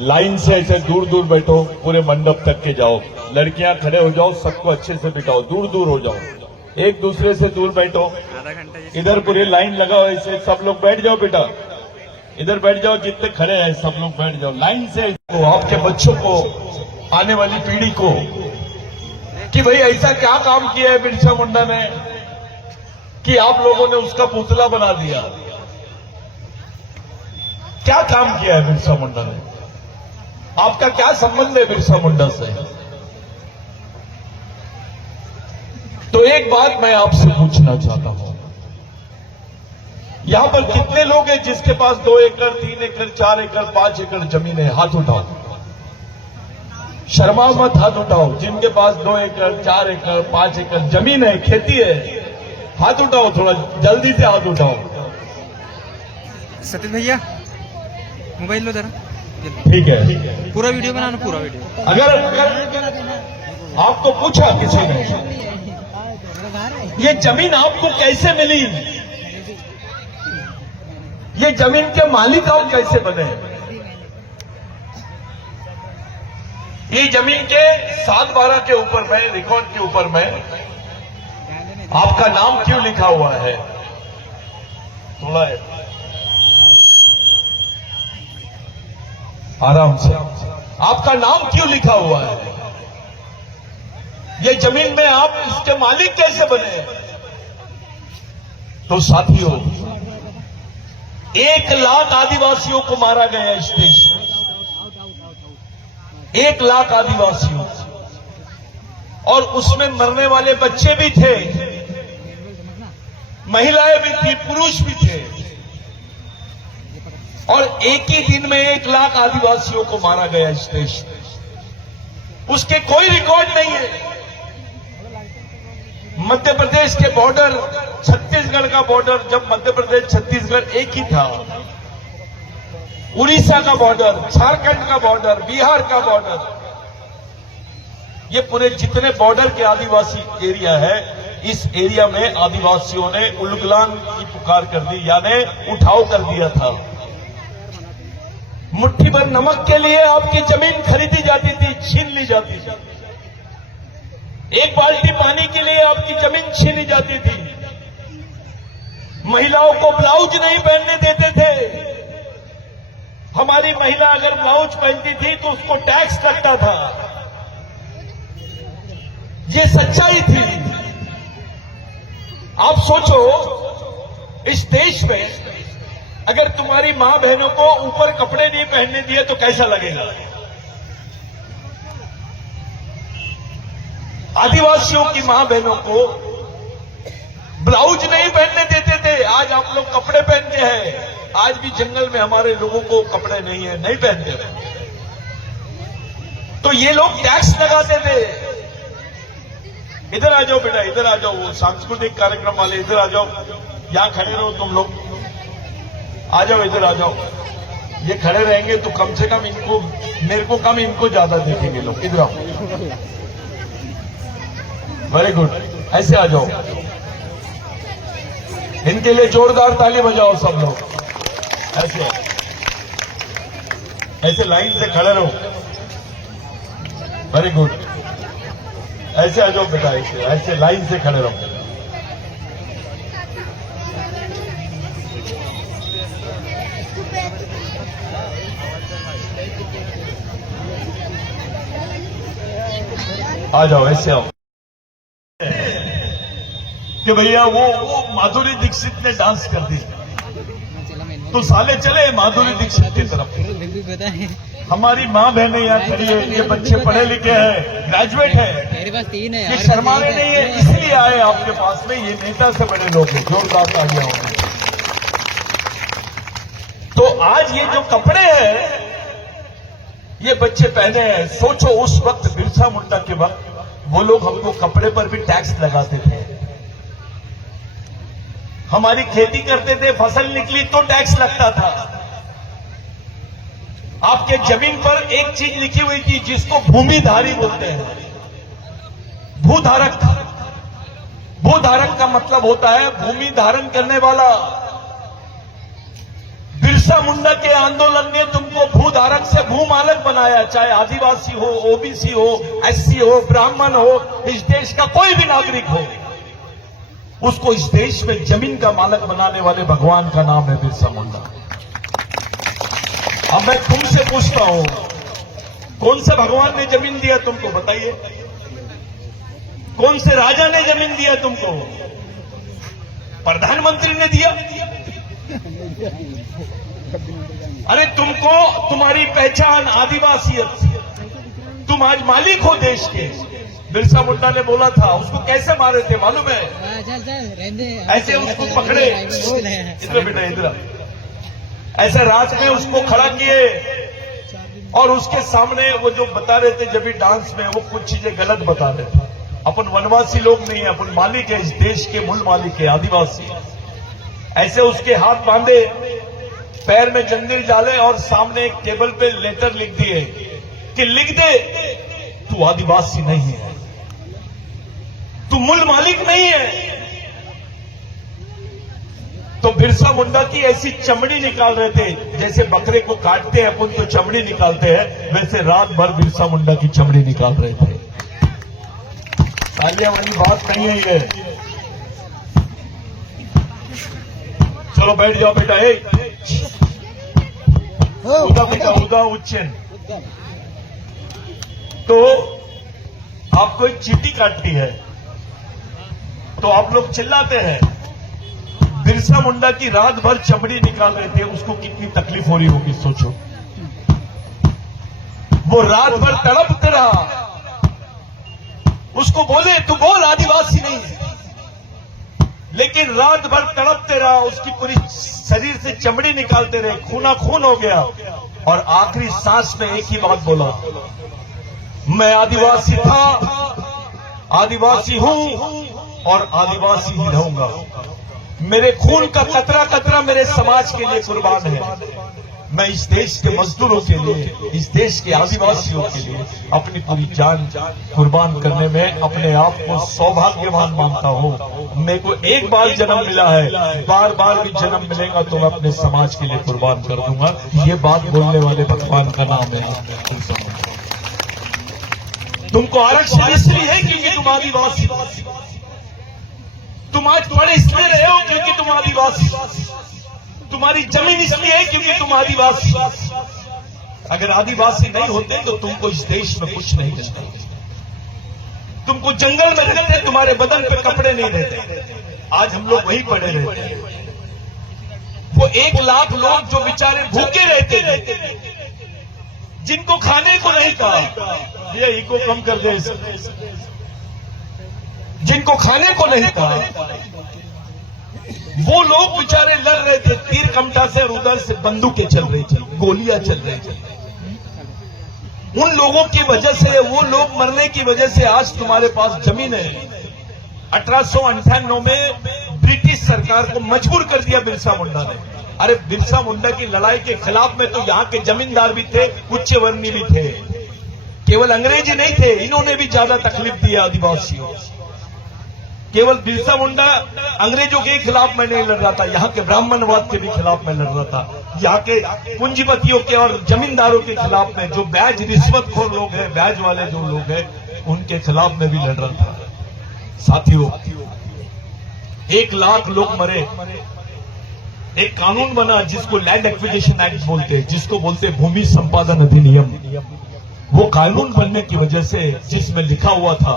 Line से ऐसे दूर दूर बैठो, पूरे मंडप तक के जाओ। लड़कियां खड़े हो जाओ, सबको अच्छे से बिठाओ, दूर दूर हो जाओ, एक दूसरे से दूर बैठो। इधर पूरी लाइन लगाओ, ऐसे सब लोग बैठ जाओ बेटा, इधर बैठ जाओ, जितने खड़े हैं सब लोग बैठ जाओ लाइन से। तो आपके बच्चों को, आने वाली पीढ़ी को, कि भाई ऐसा क्या काम किया है बिरसा मुंडा ने कि आप लोगों ने उसका पुतला बना दिया। क्या काम किया है बिरसा मुंडा ने? आपका क्या संबंध है बिरसा मुंडा से? तो एक बात मैं आपसे पूछना चाहता हूं, यहां पर कितने लोग हैं जिसके पास 2 एकड़, 3 एकड़, 4 एकड़, 5 एकड़ जमीन है? हाथ उठाओ, शर्मा मत, हाथ उठाओ। जिनके पास 2 एकड़, 4 एकड़, 5 एकड़ जमीन है, खेती है, हाथ उठाओ, थोड़ा जल्दी से हाथ उठाओ। सतीश भैया मोबाइल लो जरा। ठीक है, पूरा वीडियो बनाना, पूरा वीडियो। अगर आपको पूछा किसी ने ये जमीन आपको कैसे मिली, ये जमीन के मालिक आप कैसे बने, ये जमीन के 7/12 के ऊपर में, रिकॉर्ड के ऊपर में आपका नाम क्यों लिखा हुआ है? थोड़ा आराम से, आपका नाम क्यों लिखा हुआ है? ये जमीन में आप इसके मालिक कैसे बने? तो साथियों, 1 लाख आदिवासियों को मारा गया इस देश में, 1 लाख आदिवासियों, और उसमें मरने वाले बच्चे भी थे, महिलाएं भी थी, पुरुष भी थे, और एक ही दिन में 1 लाख आदिवासियों को मारा गया इस देश में। उसके कोई रिकॉर्ड नहीं है। मध्य प्रदेश के बॉर्डर, छत्तीसगढ़ का बॉर्डर, जब मध्य प्रदेश छत्तीसगढ़ एक ही था, उड़ीसा का बॉर्डर, झारखंड का बॉर्डर, बिहार का बॉर्डर, ये पूरे जितने बॉर्डर के आदिवासी एरिया है, इस एरिया में आदिवासियों ने उलगलान की पुकार कर दी, यानी उठाव कर दिया था। मुट्ठी भर नमक के लिए आपकी जमीन खरीदी जाती थी, छीन ली जाती थी। 1 बाल्टी पानी के लिए आपकी जमीन छीनी जाती थी। महिलाओं को ब्लाउज नहीं पहनने देते थे। हमारी महिला अगर ब्लाउज पहनती थी तो उसको टैक्स लगता था। ये सच्चाई थी। आप सोचो, इस देश में अगर तुम्हारी मां बहनों को ऊपर कपड़े नहीं पहनने दिए तो कैसा लगेगा? आदिवासियों की मां बहनों को ब्लाउज नहीं पहनने देते थे। आज आप लोग कपड़े पहनते हैं। आज भी जंगल में हमारे लोगों को कपड़े नहीं है, नहीं पहनते हैं। तो ये लोग टैक्स लगाते थे। इधर आ जाओ बेटा, इधर आ जाओ, वो सांस्कृतिक कार्यक्रम वाले इधर आ जाओ। यहां खड़े रहो तुम लोग, आ जाओ, इधर आ जाओ। ये खड़े रहेंगे तो कम से कम इनको, मेरे को कम, इनको ज्यादा देखेंगे लोग। इधर आओ, वेरी गुड, ऐसे आ जाओ। इनके लिए जोरदार ताली बजाओ सब लोग। ऐसे ऐसे लाइन से खड़े रहो, वेरी गुड। ऐसे आ जाओ बेटा, ऐसे ऐसे लाइन से खड़े रहो। आ जाओ, ऐसे आओ। कि भैया वो माधुरी दीक्षित ने डांस कर दी तो साले चले माधुरी दीक्षित की तरफ। हमारी माँ बहनें यहाँ खड़ी है, ये बच्चे पढ़े लिखे हैं, ग्रेजुएट हैं, मेरे पास 3 है। ये शर्माने नहीं है, इसलिए आए आपके पास में। ये नेता से बड़े लोग हैं, जोरदार तालियां होंगी। तो आज ये जो कपड़े हैं ये बच्चे पहने हैं। सोचो, उस वक्त बिरसा मुंडा के वक्त वो लोग हमको कपड़े पर भी टैक्स लगाते थे। हमारी खेती करते थे, फसल निकली तो टैक्स लगता था। आपके जमीन पर एक चीज लिखी हुई थी जिसको भूमिधारी बोलते हैं, भूधारक। भूधारक का मतलब होता है भूमि धारण करने वाला। बिरसा मुंडा के आंदोलन ने तुमको भूधारक से भूमालक बनाया, चाहे आदिवासी हो, ओबीसी हो, एससी हो, ब्राह्मण हो, इस देश का कोई भी नागरिक हो, उसको इस देश में जमीन का मालक बनाने वाले भगवान का नाम है बिरसा मुंडा। अब मैं तुमसे पूछता हूं, कौन से भगवान ने जमीन दिया तुमको, बताइए? कौन से राजा ने जमीन दिया तुमको? प्रधानमंत्री ने दिया? अरे तुमको, तुम्हारी पहचान आदिवासियत, तुम आज मालिक हो देश के। बिरसा मुंडा ने बोला था, उसको कैसे मारे थे मालूम है? ऐसे उसको पकड़े, इधर बेटा इधर, ऐसे रात में उसको खड़ा किए और उसके सामने वो जो बता रहे थे जब भी डांस में, वो कुछ चीजें गलत बता रहे थे। अपन वनवासी लोग नहीं है, अपन मालिक है इस देश के, मूल मालिक है आदिवासी। ऐसे उसके हाथ बांधे, पैर में जंजीर डाले और सामने एक टेबल पे लेटर लिख दिए कि लिख दे तू आदिवासी नहीं है, तू मूल मालिक नहीं है। तो बिरसा मुंडा की ऐसी चमड़ी निकाल रहे थे, जैसे बकरे को काटते हैं अपन तो चमड़ी निकालते हैं, वैसे रात भर बिरसा मुंडा की चमड़ी निकाल रहे थे। तालियां वाली बात नहीं है ये। चलो बैठ जाओ बेटा, उदा बेटा उदा उच्चन। तो आपको एक चींटी काटती है तो आप लोग चिल्लाते हैं। बिरसा मुंडा की रात भर चमड़ी निकाल रहे थे, उसको कितनी तकलीफ हो रही होगी सोचो। वो रात भर तड़पते रहा, उसको बोले तू बोल आदिवासी नहीं है, लेकिन रात भर तड़पते रहा, उसकी पूरी शरीर से चमड़ी निकालते रहे, खूना खून हो गया और आखिरी सांस में एक ही बात बोला, मैं आदिवासी था, आदिवासी हूं और आदिवासी ही रहूंगा। मेरे खून का कतरा कतरा मेरे समाज के लिए कुर्बान है। मैं इस देश के मजदूरों के लिए, इस देश के आदिवासियों के लिए अपनी पूरी जान कुर्बान करने में अपने आप को सौभाग्यवान मानता हूं। मेरे को एक बार जन्म मिला है, बार बार भी जन्म मिलेगा तो मैं अपने समाज के लिए कुर्बान कर दूंगा। ये बात बोलने वाले भगवान का नाम है। तुमको आरक्षण इसलिए है क्योंकि तुम आदिवासी, तुम आज पढ़े इसलिए रहे हो क्योंकि तुम आदिवासी, तुम्हारी जमीन इसलिए है क्योंकि तुम आदिवासी। अगर आदिवासी नहीं होते तो तुमको इस देश में कुछ नहीं मिलता। तुमको जंगल में रहते, तुम्हारे बदन पे कपड़े नहीं रहते, आज हम लोग वहीं पड़े रहते हैं। वो 1 लाख लोग जो बेचारे भूखे रहते थे, जिनको खाने को नहीं था, ये इको कम कर दे, जिनको खाने को नहीं था, वो लोग बेचारे लड़ रहे थे, तीर कमटा से और उधर से बंदूकें चल रही थी, गोलियां चल रही थी। उन लोगों की वजह से, वो लोग मरने की वजह से आज तुम्हारे पास जमीन है। 1898 में ब्रिटिश सरकार को मजबूर कर दिया बिरसा मुंडा ने। अरे बिरसा मुंडा की लड़ाई के खिलाफ में तो यहाँ के जमींदार भी थे, उच्च वर्णीय भी थे, केवल अंग्रेजी नहीं थे, इन्होंने भी ज्यादा तकलीफ दी आदिवासियों। केवल बिरसा मुंडा अंग्रेजों के खिलाफ में नहीं लड़ रहा था, यहाँ के ब्राह्मणवाद के भी खिलाफ में लड़ रहा था, यहाँ के पूंजीपतियों के और जमींदारों के खिलाफ में, जो ब्याज रिश्वतखोर लोग हैं, ब्याज वाले जो लोग हैं, उनके खिलाफ में भी लड़ रहा था। साथियों, 1 लाख लोग मरे, एक कानून बना जिसको लैंड एक्विजिशन एक्ट बोलते हैं, जिसको बोलते हैं भूमि संपादन अधिनियम। वो कानून बनने की वजह से, जिसमें लिखा हुआ था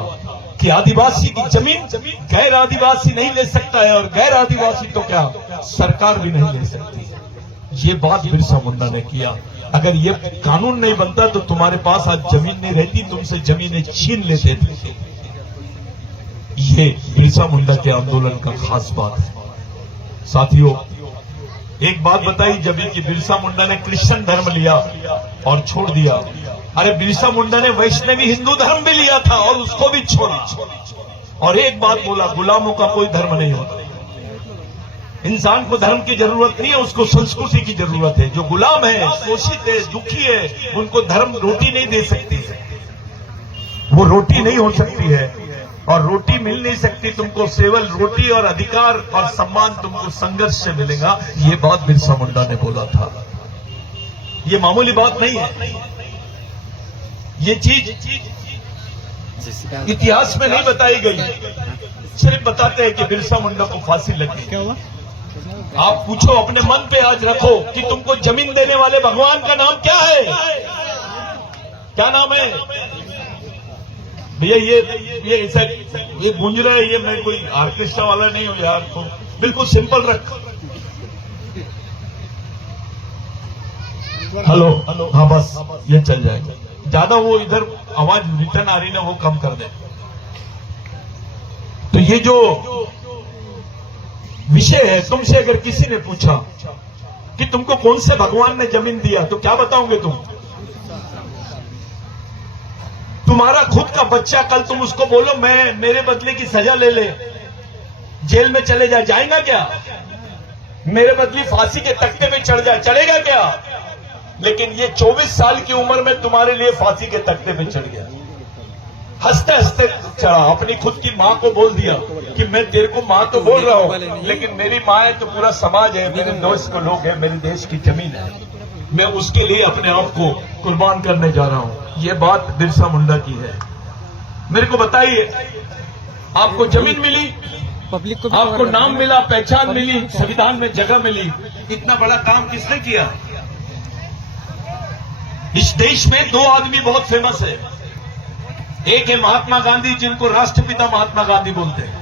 कि आदिवासी की जमीन गैर आदिवासी नहीं ले सकता है, और गैर आदिवासी तो क्या सरकार भी नहीं ले सकती। ये बात बिरसा मुंडा ने किया। अगर ये कानून नहीं बनता तो तुम्हारे पास आज जमीन नहीं रहती, तुमसे जमीनें छीन लेते थे। ये बिरसा मुंडा के आंदोलन का खास बात है। साथियों, एक बात बताई जब कि बिरसा मुंडा ने क्रिश्चियन धर्म लिया और छोड़ दिया। अरे बिरसा मुंडा ने वैष्णवी हिंदू धर्म भी लिया था और उसको भी छोड़ा, और एक बात बोला, गुलामों का कोई धर्म नहीं होता। इंसान को धर्म की जरूरत नहीं है, उसको संस्कृति की जरूरत है। जो गुलाम है, शोषित है, दुखी है, उनको धर्म रोटी नहीं दे सकती है, वो रोटी नहीं हो सकती है। और रोटी मिल नहीं सकती तुमको, केवल रोटी और अधिकार और सम्मान तुमको संघर्ष से मिलेगा। ये बात बिरसा मुंडा ने बोला था। ये मामूली बात नहीं है। ये चीज इतिहास में नहीं बताई गई, सिर्फ बताते हैं कि बिरसा मुंडा को फांसी लगी। क्या हुआ? आप पूछो, अपने मन पे आज रखो कि तुमको जमीन देने वाले भगवान का नाम क्या है? क्या नाम है भैया? ये ऐसा ये गूंज रहा है, ये मैं कोई ऑर्केस्ट्रा वाला नहीं हूं यार, तो बिल्कुल सिंपल रख। हेलो, हाँ बस ये चल जाएगा। ज्यादा वो इधर आवाज रिटर्न आ रही ना, वो कम कर दे। तो ये जो विषय है, तुमसे अगर किसी ने पूछा कि तुमको कौन से भगवान ने जमीन दिया, तो क्या बताओगे तुम? तुम्हारा खुद का बच्चा, कल तुम उसको बोलो मैं मेरे बदले की सजा ले ले, जेल में चले जाएगा क्या? मेरे बदले फांसी के तख्ते पे चढ़ जाए, चढ़ेगा क्या? लेकिन ये 24 साल की उम्र में तुम्हारे लिए फांसी के तख्ते पे चढ़ गया, हंसते हंसते चढ़ा। अपनी खुद की मां को बोल दिया कि मैं तेरे को मां तो बोल रहा हूं, लेकिन मेरी मां है तो पूरा समाज है, मेरे दोस्त को लोग है, मेरे देश की जमीन है, मैं उसके लिए अपने आप को कुर्बान करने जा रहा हूं। ये बात बिरसा मुंडा की है। मेरे को बताइए, आपको जमीन मिली, पब्लिक को आपको नाम मिला, पहचान मिली, संविधान में जगह मिली, इतना बड़ा काम किसने किया? इस देश में दो आदमी बहुत फेमस है। एक है महात्मा गांधी, जिनको राष्ट्रपिता महात्मा गांधी बोलते हैं,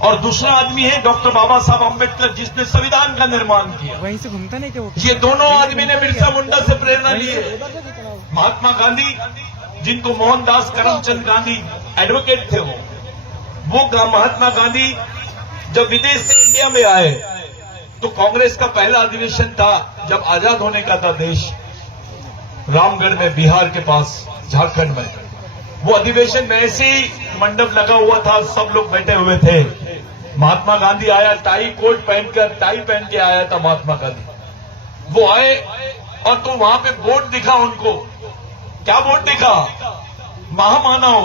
और दूसरा आदमी है डॉक्टर बाबा साहब अम्बेडकर, जिसने संविधान का निर्माण किया। वहीं से घूमता नहीं क्या वो? ये दोनों आदमी ने बिरसा मुंडा से प्रेरणा ली है। महात्मा गांधी, जिनको मोहनदास करमचंद गांधी एडवोकेट थे, वो महात्मा गांधी जब विदेश से इंडिया में आए तो कांग्रेस का पहला अधिवेशन था, जब आजाद होने का था देश, रामगढ़ में, बिहार के पास, झारखंड में। वो अधिवेशन में ऐसे ही मंडप लगा हुआ था, सब लोग बैठे हुए थे। महात्मा गांधी आया, टाई कोट पहनकर, टाई पहन के आया था महात्मा गांधी। वो आए और तो वहां पे बोर्ड दिखा उनको। क्या बोर्ड दिखा? महामानव,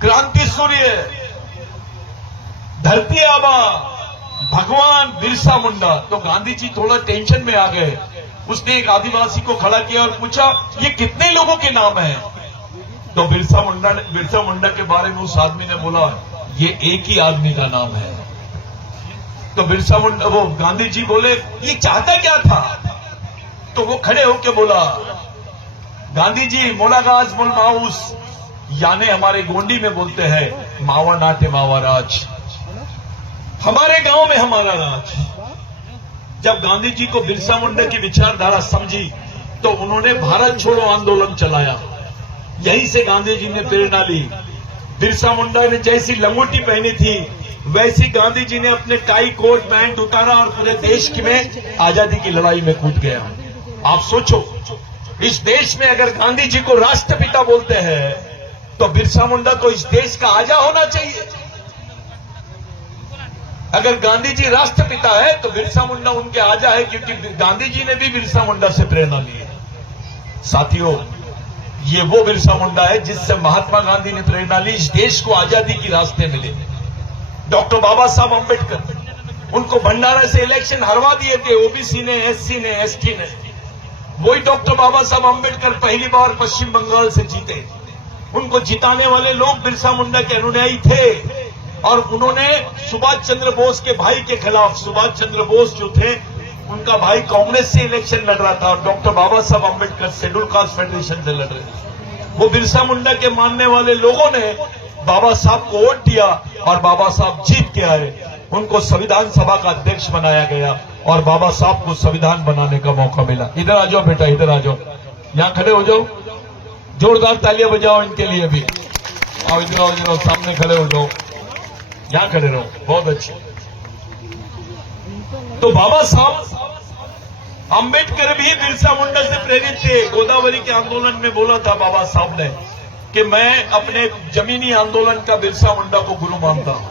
क्रांति सूर्य, धरती आबा, भगवान बिरसा मुंडा। तो गांधी जी थोड़ा टेंशन में आ गए। उसने एक आदिवासी को खड़ा किया और पूछा, ये कितने लोगों के नाम हैं? तो बिरसा मुंडा के बारे में उस आदमी ने बोला, ये एक ही आदमी का नाम है। तो बिरसा मुंडा, वो गांधी जी बोले, ये चाहता क्या था? तो वो खड़े होकर बोला, गांधी जी मोलागाज मोल माउस, यानी हमारे गोंडी में बोलते हैं मावा नाटे मावा राज, हमारे गांव में हमारा राज। जब गांधी जी को बिरसा मुंडा की विचारधारा समझी तो उन्होंने भारत छोड़ो आंदोलन चलाया। यहीं से गांधी जी ने प्रेरणा ली। बिरसा मुंडा ने जैसी लंगोटी पहनी थी, वैसी गांधी जी ने अपने टाई कोट पैंट उतारा और पूरे देश में आजादी की लड़ाई में कूद गया। आप सोचो, इस देश में अगर गांधी जी को राष्ट्रपिता बोलते हैं तो बिरसा मुंडा तो इस देश का आजा होना चाहिए। अगर गांधी जी राष्ट्रपिता है तो बिरसा मुंडा उनके आजा है, क्योंकि गांधी जी ने भी बिरसा मुंडा से प्रेरणा ली है। साथियों, ये वो बिरसा मुंडा है जिससे महात्मा गांधी ने प्रेरणा ली, इस देश को आजादी की रास्ते मिले। डॉक्टर बाबा साहब अम्बेडकर, उनको भंडारा से इलेक्शन हरवा दिए थे ओबीसी ने, एससी ने, एसटी ने। वही डॉक्टर बाबा साहब अम्बेडकर पहली बार पश्चिम बंगाल से जीते। उनको जिताने वाले लोग बिरसा मुंडा के अनुयायी थे, और उन्होंने सुभाष चंद्र बोस के भाई के खिलाफ, सुभाष चंद्र बोस जो थे उनका भाई कांग्रेस से इलेक्शन लड़ रहा था, और डॉक्टर बाबा Saheb Ambedkar schedule caste federation से लड़ रहे थे। वो बिरसा मुंडा के मानने वाले लोगों ने बाबा साहब को वोट दिया और बाबा साहब जीत के आए। उनको संविधान सभा का अध्यक्ष बनाया गया और बाबा साहब को संविधान बनाने का मौका मिला। इधर आ जाओ बेटा, इधर आ जाओ, यहां खड़े हो जाओ, जोरदार तालियां बजाओ इनके लिए भी। आओ इधर आओ, इधर आओ, सामने खड़े हो जाओ, यहां खड़े रहो, बहुत अच्छे। तो बाबा साहब अम्बेडकर भी बिरसा मुंडा से प्रेरित थे। गोदावरी के आंदोलन में बोला था बाबा साहब ने कि मैं अपने जमीनी आंदोलन का बिरसा मुंडा को गुरु मानता हूं।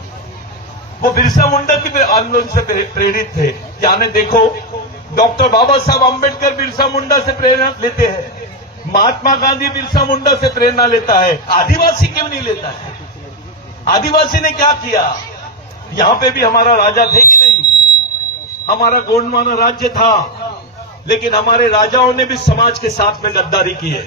वो बिरसा मुंडा की आंदोलन से प्रेरित थे। यानी देखो, डॉक्टर बाबा साहब अम्बेडकर बिरसा मुंडा से प्रेरणा लेते हैं, महात्मा गांधी बिरसा मुंडा से प्रेरणा लेता है, आदिवासी क्यों नहीं लेता है? आदिवासी ने क्या किया? यहां पे भी हमारा राजा थे कि नहीं? हमारा गोंडवाना राज्य था, लेकिन हमारे राजाओं ने भी समाज के साथ में गद्दारी की है।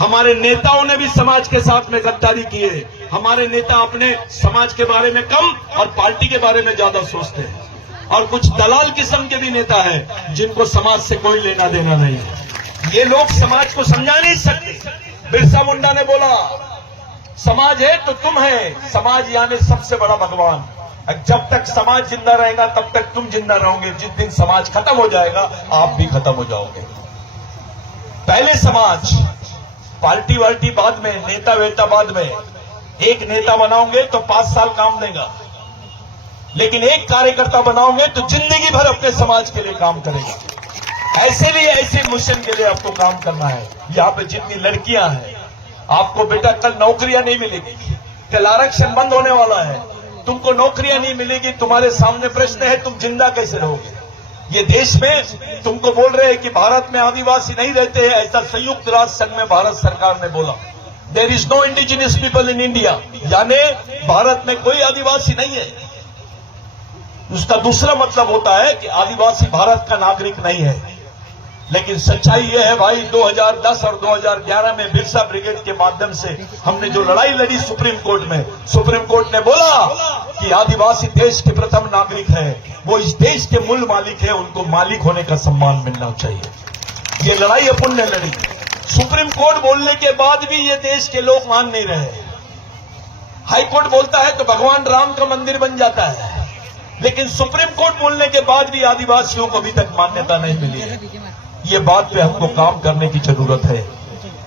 हमारे नेताओं ने भी समाज के साथ में गद्दारी की है। हमारे नेता अपने समाज के बारे में कम और पार्टी के बारे में ज्यादा सोचते हैं। और कुछ दलाल किस्म के भी नेता हैं जिनको समाज से कोई लेना देना नहीं है। ये लोग समाज को समझा नहीं सकते। बिरसा मुंडा ने बोला, समाज है तो तुम है, समाज यानी सबसे बड़ा भगवान। जब तक समाज जिंदा रहेगा तब तक तुम जिंदा रहोगे। जिस दिन समाज खत्म हो जाएगा आप भी खत्म हो जाओगे। पहले समाज, पार्टी वार्टी बाद में, नेता वेता बाद में। एक नेता बनाओगे तो 5 साल काम देगा, लेकिन एक कार्यकर्ता बनाओगे तो जिंदगी भर अपने समाज के लिए काम करेगा। ऐसे मिशन के लिए आपको काम करना है। यहाँ पे जितनी लड़कियां हैं, आपको बेटा कल नौकरियां नहीं मिलेगी, कल आरक्षण बंद होने वाला है, तुमको नौकरियां नहीं मिलेगी। तुम्हारे सामने प्रश्न है, तुम जिंदा कैसे रहोगे? ये देश में तुमको बोल रहे हैं कि भारत में आदिवासी नहीं रहते हैं, ऐसा संयुक्त राष्ट्र संघ में भारत सरकार ने बोला। There is no indigenous people in India, यानी भारत में कोई आदिवासी नहीं है। उसका दूसरा मतलब होता है कि आदिवासी भारत का नागरिक नहीं है। लेकिन सच्चाई यह है भाई, 2010 और 2011 में बिरसा ब्रिगेड के माध्यम से हमने जो लड़ाई लड़ी सुप्रीम कोर्ट में, सुप्रीम कोर्ट ने बोला कि आदिवासी देश के प्रथम नागरिक है, वो इस देश के मूल मालिक है, उनको मालिक होने का सम्मान मिलना चाहिए। ये लड़ाई अपन ने लड़ी। सुप्रीम कोर्ट बोलने के बाद भी ये देश के लोग मान नहीं रहे। हाई कोर्ट बोलता है तो भगवान राम का मंदिर बन जाता है, लेकिन सुप्रीम कोर्ट बोलने के बाद भी आदिवासियों को अभी तक मान्यता नहीं मिली है। ये बात पे हमको काम करने की जरूरत है,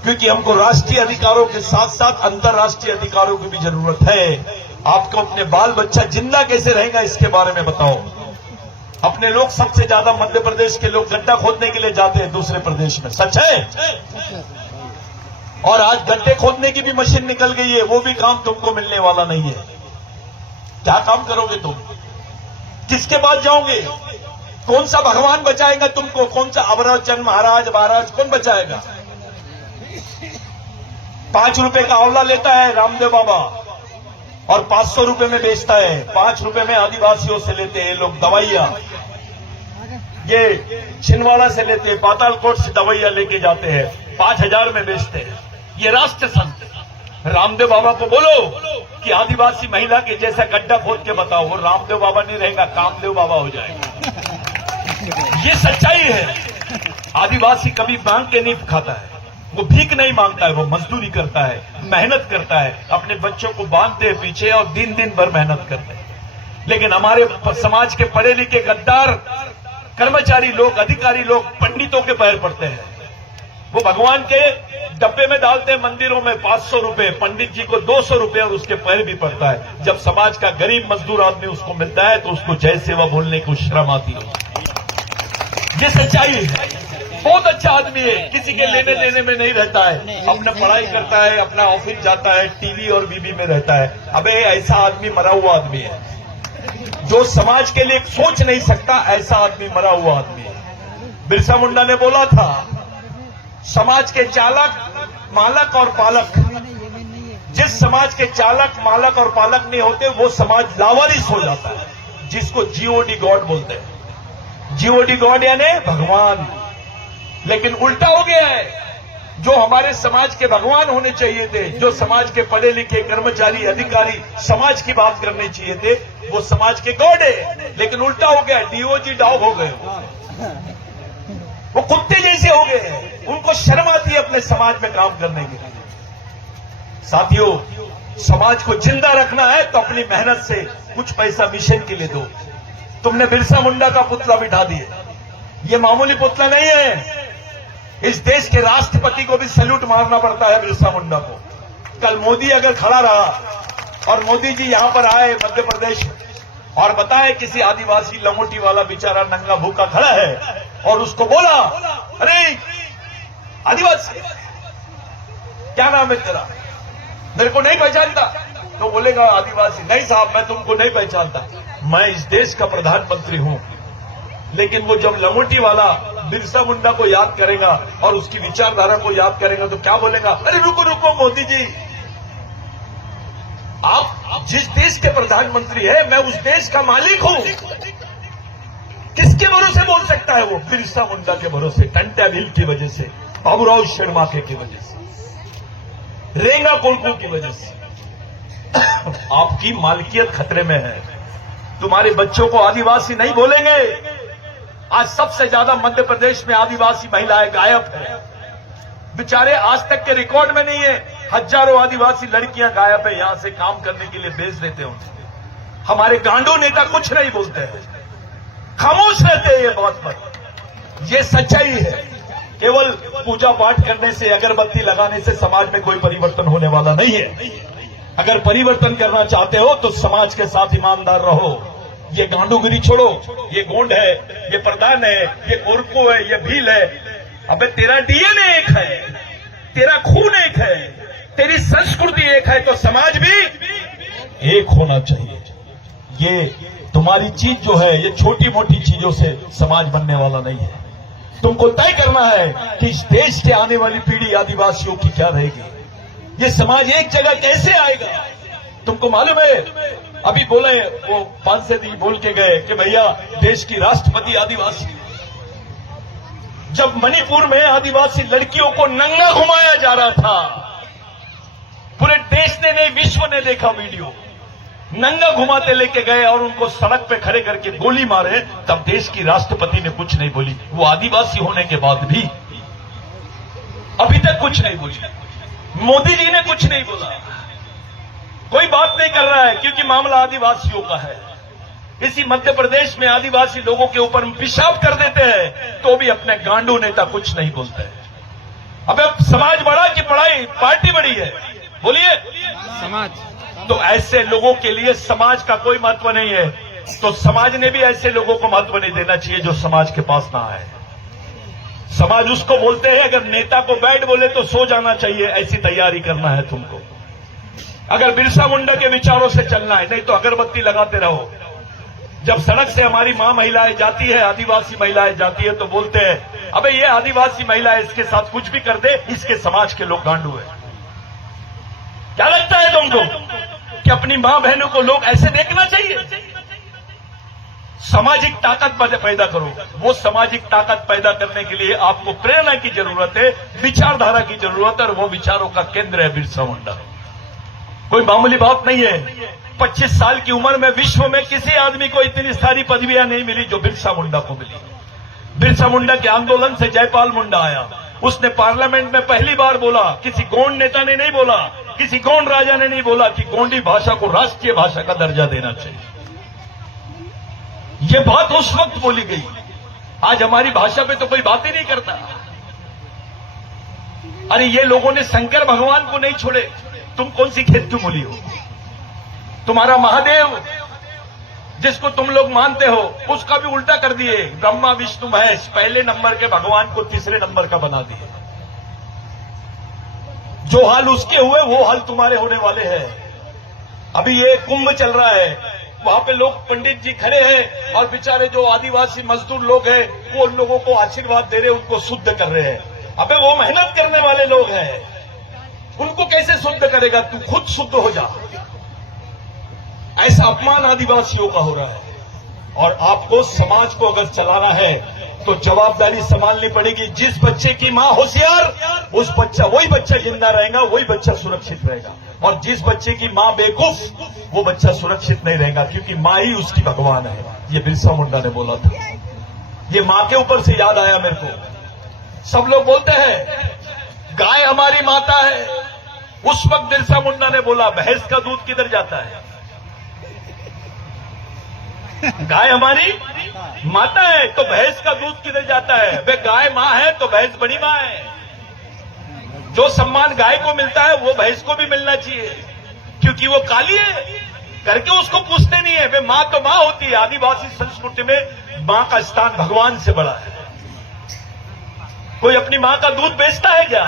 क्योंकि हमको राष्ट्रीय अधिकारों के साथ साथ अंतर्राष्ट्रीय अधिकारों की भी जरूरत है। आपको अपने बाल बच्चा जिंदा कैसे रहेगा इसके बारे में बताओ। अपने लोग सबसे ज्यादा मध्य प्रदेश के लोग गड्ढा खोदने के लिए जाते हैं दूसरे प्रदेश में, सच है? और आज गड्ढे खोदने की भी मशीन निकल गई है, वो भी काम तुमको मिलने वाला नहीं है। क्या काम करोगे तुम? किसके पास जाओगे? कौन सा भगवान बचाएगा तुमको? कौन सा अबराचंद महाराज कौन बचाएगा? 5 रुपए का आंवला लेता है रामदेव बाबा और 500 रुपए में बेचता है। 5 रुपए में आदिवासियों से लेते हैं लोग दवाइयां, ये छिंदवाड़ा से लेते हैं, पातालकोट से दवाइयां लेके जाते हैं, 5000 में बेचते हैं। ये राष्ट्र संत रामदेव बाबा को बोलो कि आदिवासी महिला के जैसा गड्ढा खोद के बताओ, वो रामदेव बाबा नहीं रहेगा, कामदेव बाबा हो जाएगा। ये सच्चाई है। आदिवासी कभी मांग के नहीं खाता है, वो भीख नहीं मांगता है, वो मजदूरी करता है, मेहनत करता है, अपने बच्चों को बांधते हैं पीछे और दिन दिन भर मेहनत करते हैं। लेकिन हमारे समाज के पढ़े लिखे गद्दार कर्मचारी लोग, अधिकारी लोग पंडितों के पैर पड़ते हैं। वो भगवान के डब्बे में डालते हैं मंदिरों में 500 रुपए, पंडित जी को 200 रुपए और उसके पैर भी पड़ता है। जब समाज का गरीब मजदूर आदमी उसको मिलता है तो उसको जय सेवा बोलने को शर्म आती है। ये सच्चाई है। बहुत अच्छा आदमी है, किसी के लेने देने में नहीं रहता है, अपना पढ़ाई करता है, अपना ऑफिस जाता है, टीवी और बीबी में रहता है। अबे ऐसा आदमी मरा हुआ आदमी है, जो समाज के लिए सोच नहीं सकता, ऐसा आदमी मरा हुआ आदमी है। बिरसा मुंडा ने बोला था, समाज के चालक, मालक और पालक, जिस समाज के चालक, मालक और पालक नहीं होते वो समाज लावारिस हो जाता है, जिसको जीओडी गॉड बोलते हैं। जीओडी गॉड यानी भगवान। लेकिन उल्टा हो गया है, जो हमारे समाज के भगवान होने चाहिए थे, जो समाज के पढ़े लिखे कर्मचारी अधिकारी समाज की बात करने चाहिए थे, वो समाज के गॉड है। लेकिन उल्टा हो गया, डीओजी डॉग हो गए, वो कुत्ते जैसे हो गए हैं। उनको शर्म आती है अपने समाज में काम करने के लिए। साथियों, समाज को जिंदा रखना है तो अपनी मेहनत से कुछ पैसा मिशन के लिए दो। तुमने बिरसा मुंडा का पुतला बिठा दिए, ये मामूली पुतला नहीं है। इस देश के राष्ट्रपति को भी सैल्यूट मारना पड़ता है बिरसा मुंडा को। कल मोदी अगर खड़ा रहा और मोदी जी यहां पर आए मध्य प्रदेश और बताए किसी आदिवासी लंगोटी वाला बेचारा नंगा भूखा खड़ा है और उसको बोला, अरे आदिवासी क्या नाम है तेरा, मेरे को नहीं पहचानता, तो बोलेगा आदिवासी, नहीं साहब मैं तुमको नहीं पहचानता, मैं इस देश का प्रधानमंत्री हूं। लेकिन वो जब लंगोटी वाला बिरसा मुंडा को याद करेगा और उसकी विचारधारा को याद करेगा तो क्या बोलेगा, अरे रुको रुको मोदी जी, आप जिस देश के प्रधानमंत्री है, मैं उस देश का मालिक हूं। किसके भरोसे बोल सकता है वो? बिरसा मुंडा के भरोसे, टंट्या भील की वजह से, बाबूराव शर्माके की वजह से, रेंगा कोलकू की वजह से। आपकी मालकियत खतरे में है। तुम्हारे बच्चों को आदिवासी नहीं बोलेंगे। आज सबसे ज्यादा मध्य प्रदेश में आदिवासी महिलाएं गायब है। बेचारे आज तक के रिकॉर्ड में नहीं है। हजारों आदिवासी लड़कियां गायब है, यहां से काम करने के लिए भेज देते हैं उन्हें। हमारे गांडू नेता कुछ नहीं बोलते हैं, खामोश रहते हैं ये बात पर। ये सच्चाई है। केवल पूजा पाठ करने से, अगरबत्ती लगाने से समाज में कोई परिवर्तन होने वाला नहीं है। अगर परिवर्तन करना चाहते हो तो समाज के साथ ईमानदार रहो। ये गांडूगिरी छोड़ो। ये गोंड है, ये प्रधान है, ये कोरको है, ये भील है। अबे तेरा डीएनए एक है, तेरा खून एक है, तेरी संस्कृति एक है, तो समाज भी एक होना चाहिए। ये तुम्हारी चीज जो है, ये छोटी मोटी चीजों से समाज बनने वाला नहीं है। तुमको तय करना है कि इस देश के आने वाली पीढ़ी आदिवासियों की क्या रहेगी। ये समाज एक जगह कैसे आएगा? तुमको मालूम है, अभी बोले वो पांसे जी बोल के गए कि भैया देश की राष्ट्रपति आदिवासी। जब मणिपुर में आदिवासी लड़कियों को नंगा घुमाया जा रहा था, पूरे देश ने नहीं, विश्व ने देखा वीडियो। नंगा घुमाते लेके गए और उनको सड़क पे खड़े करके गोली मारे, तब देश की राष्ट्रपति ने कुछ नहीं बोली। वो आदिवासी होने के बाद भी अभी तक कुछ नहीं बोली। मोदी जी ने कुछ नहीं बोला, कोई बात नहीं कर रहा है, क्योंकि मामला आदिवासियों का है। इसी मध्य प्रदेश में आदिवासी लोगों के ऊपर पेशाब कर देते हैं तो भी अपने गांडू नेता कुछ नहीं बोलते हैं। अब समाज बड़ा कि पढ़ाई पार्टी बड़ी है? बोलिए। समाज। तो ऐसे लोगों के लिए समाज का कोई महत्व नहीं है। तो समाज ने भी ऐसे लोगों को महत्व नहीं देना चाहिए जो समाज के पास ना आए। समाज उसको बोलते हैं, अगर नेता को बैठ बोले तो सो जाना चाहिए, ऐसी तैयारी करना है तुमको। अगर बिरसा मुंडा के विचारों से चलना है, नहीं तो अगरबत्ती लगाते रहो। जब सड़क से हमारी मां महिलाएं जाती है, आदिवासी महिलाएं जाती है, तो बोलते हैं अबे ये आदिवासी महिला है, इसके साथ कुछ भी कर दे, इसके समाज के लोग गांडू है। क्या लगता है तुमको कि अपनी मां बहनों को लोग ऐसे देखना चाहिए? सामाजिक ताकत पैदा करो। वो सामाजिक ताकत पैदा करने के लिए आपको प्रेरणा की जरूरत है, विचारधारा की जरूरत है, और वो विचारों का केंद्र है बिरसा मुंडा। कोई मामूली बात नहीं है। 25 साल की उम्र में विश्व में किसी आदमी को इतनी सारी पदवियां नहीं मिली जो बिरसा मुंडा को मिली। बिरसा मुंडा के आंदोलन से जयपाल मुंडा आया। उसने पार्लियामेंट में पहली बार बोला, किसी गोंड नेता ने नहीं बोला, किसी गोंड राजा ने नहीं बोला कि गोंडी भाषा को राष्ट्रीय भाषा का दर्जा देना चाहिए। ये बात उस वक्त बोली गई। आज हमारी भाषा पे तो कोई बात ही नहीं करता। अरे ये लोगों ने शंकर भगवान को नहीं छोड़े। तुम कौन सी खेत की मूली हो? तुम्हारा महादेव जिसको तुम लोग मानते हो, उसका भी उल्टा कर दिए। ब्रह्मा विष्णु महेश, पहले नंबर के भगवान को तीसरे नंबर का बना दिए। जो हाल उसके हुए वो हाल तुम्हारे होने वाले हैं। अभी ये कुंभ चल रहा है, वहां पे लोग पंडित जी खड़े हैं और बेचारे जो आदिवासी मजदूर लोग हैं वो उन लोगों को आशीर्वाद दे रहे, उनको शुद्ध कर रहे हैं। अबे वो मेहनत करने वाले लोग हैं, उनको कैसे शुद्ध करेगा? तू खुद शुद्ध हो जा। ऐसा अपमान आदिवासियों का हो रहा है। और आपको समाज को अगर चलाना है तो जवाबदारी संभालनी पड़ेगी। जिस बच्चे की मां होशियार, वही बच्चा जिंदा रहेगा, वही बच्चा सुरक्षित रहेगा। और जिस बच्चे की मां बेवकूफ, वो बच्चा सुरक्षित नहीं रहेगा, क्योंकि मां ही उसकी भगवान है। ये बिरसा मुंडा ने बोला था। ये मां के ऊपर से याद आया मेरे को। सब लोग बोलते हैं गाय हमारी माता है। उस वक्त बिरसा मुंडा ने बोला भैंस का दूध किधर जाता है? गाय हमारी माता है तो भैंस का दूध किधर जाता है? वे गाय मां है तो भैंस बड़ी मां है। जो सम्मान गाय को मिलता है वो भैंस को भी मिलना चाहिए, क्योंकि वो काली है करके उसको पूछते नहीं है। वे मां तो मां होती है। आदिवासी संस्कृति में मां का स्थान भगवान से बड़ा है। कोई अपनी मां का दूध बेचता है क्या?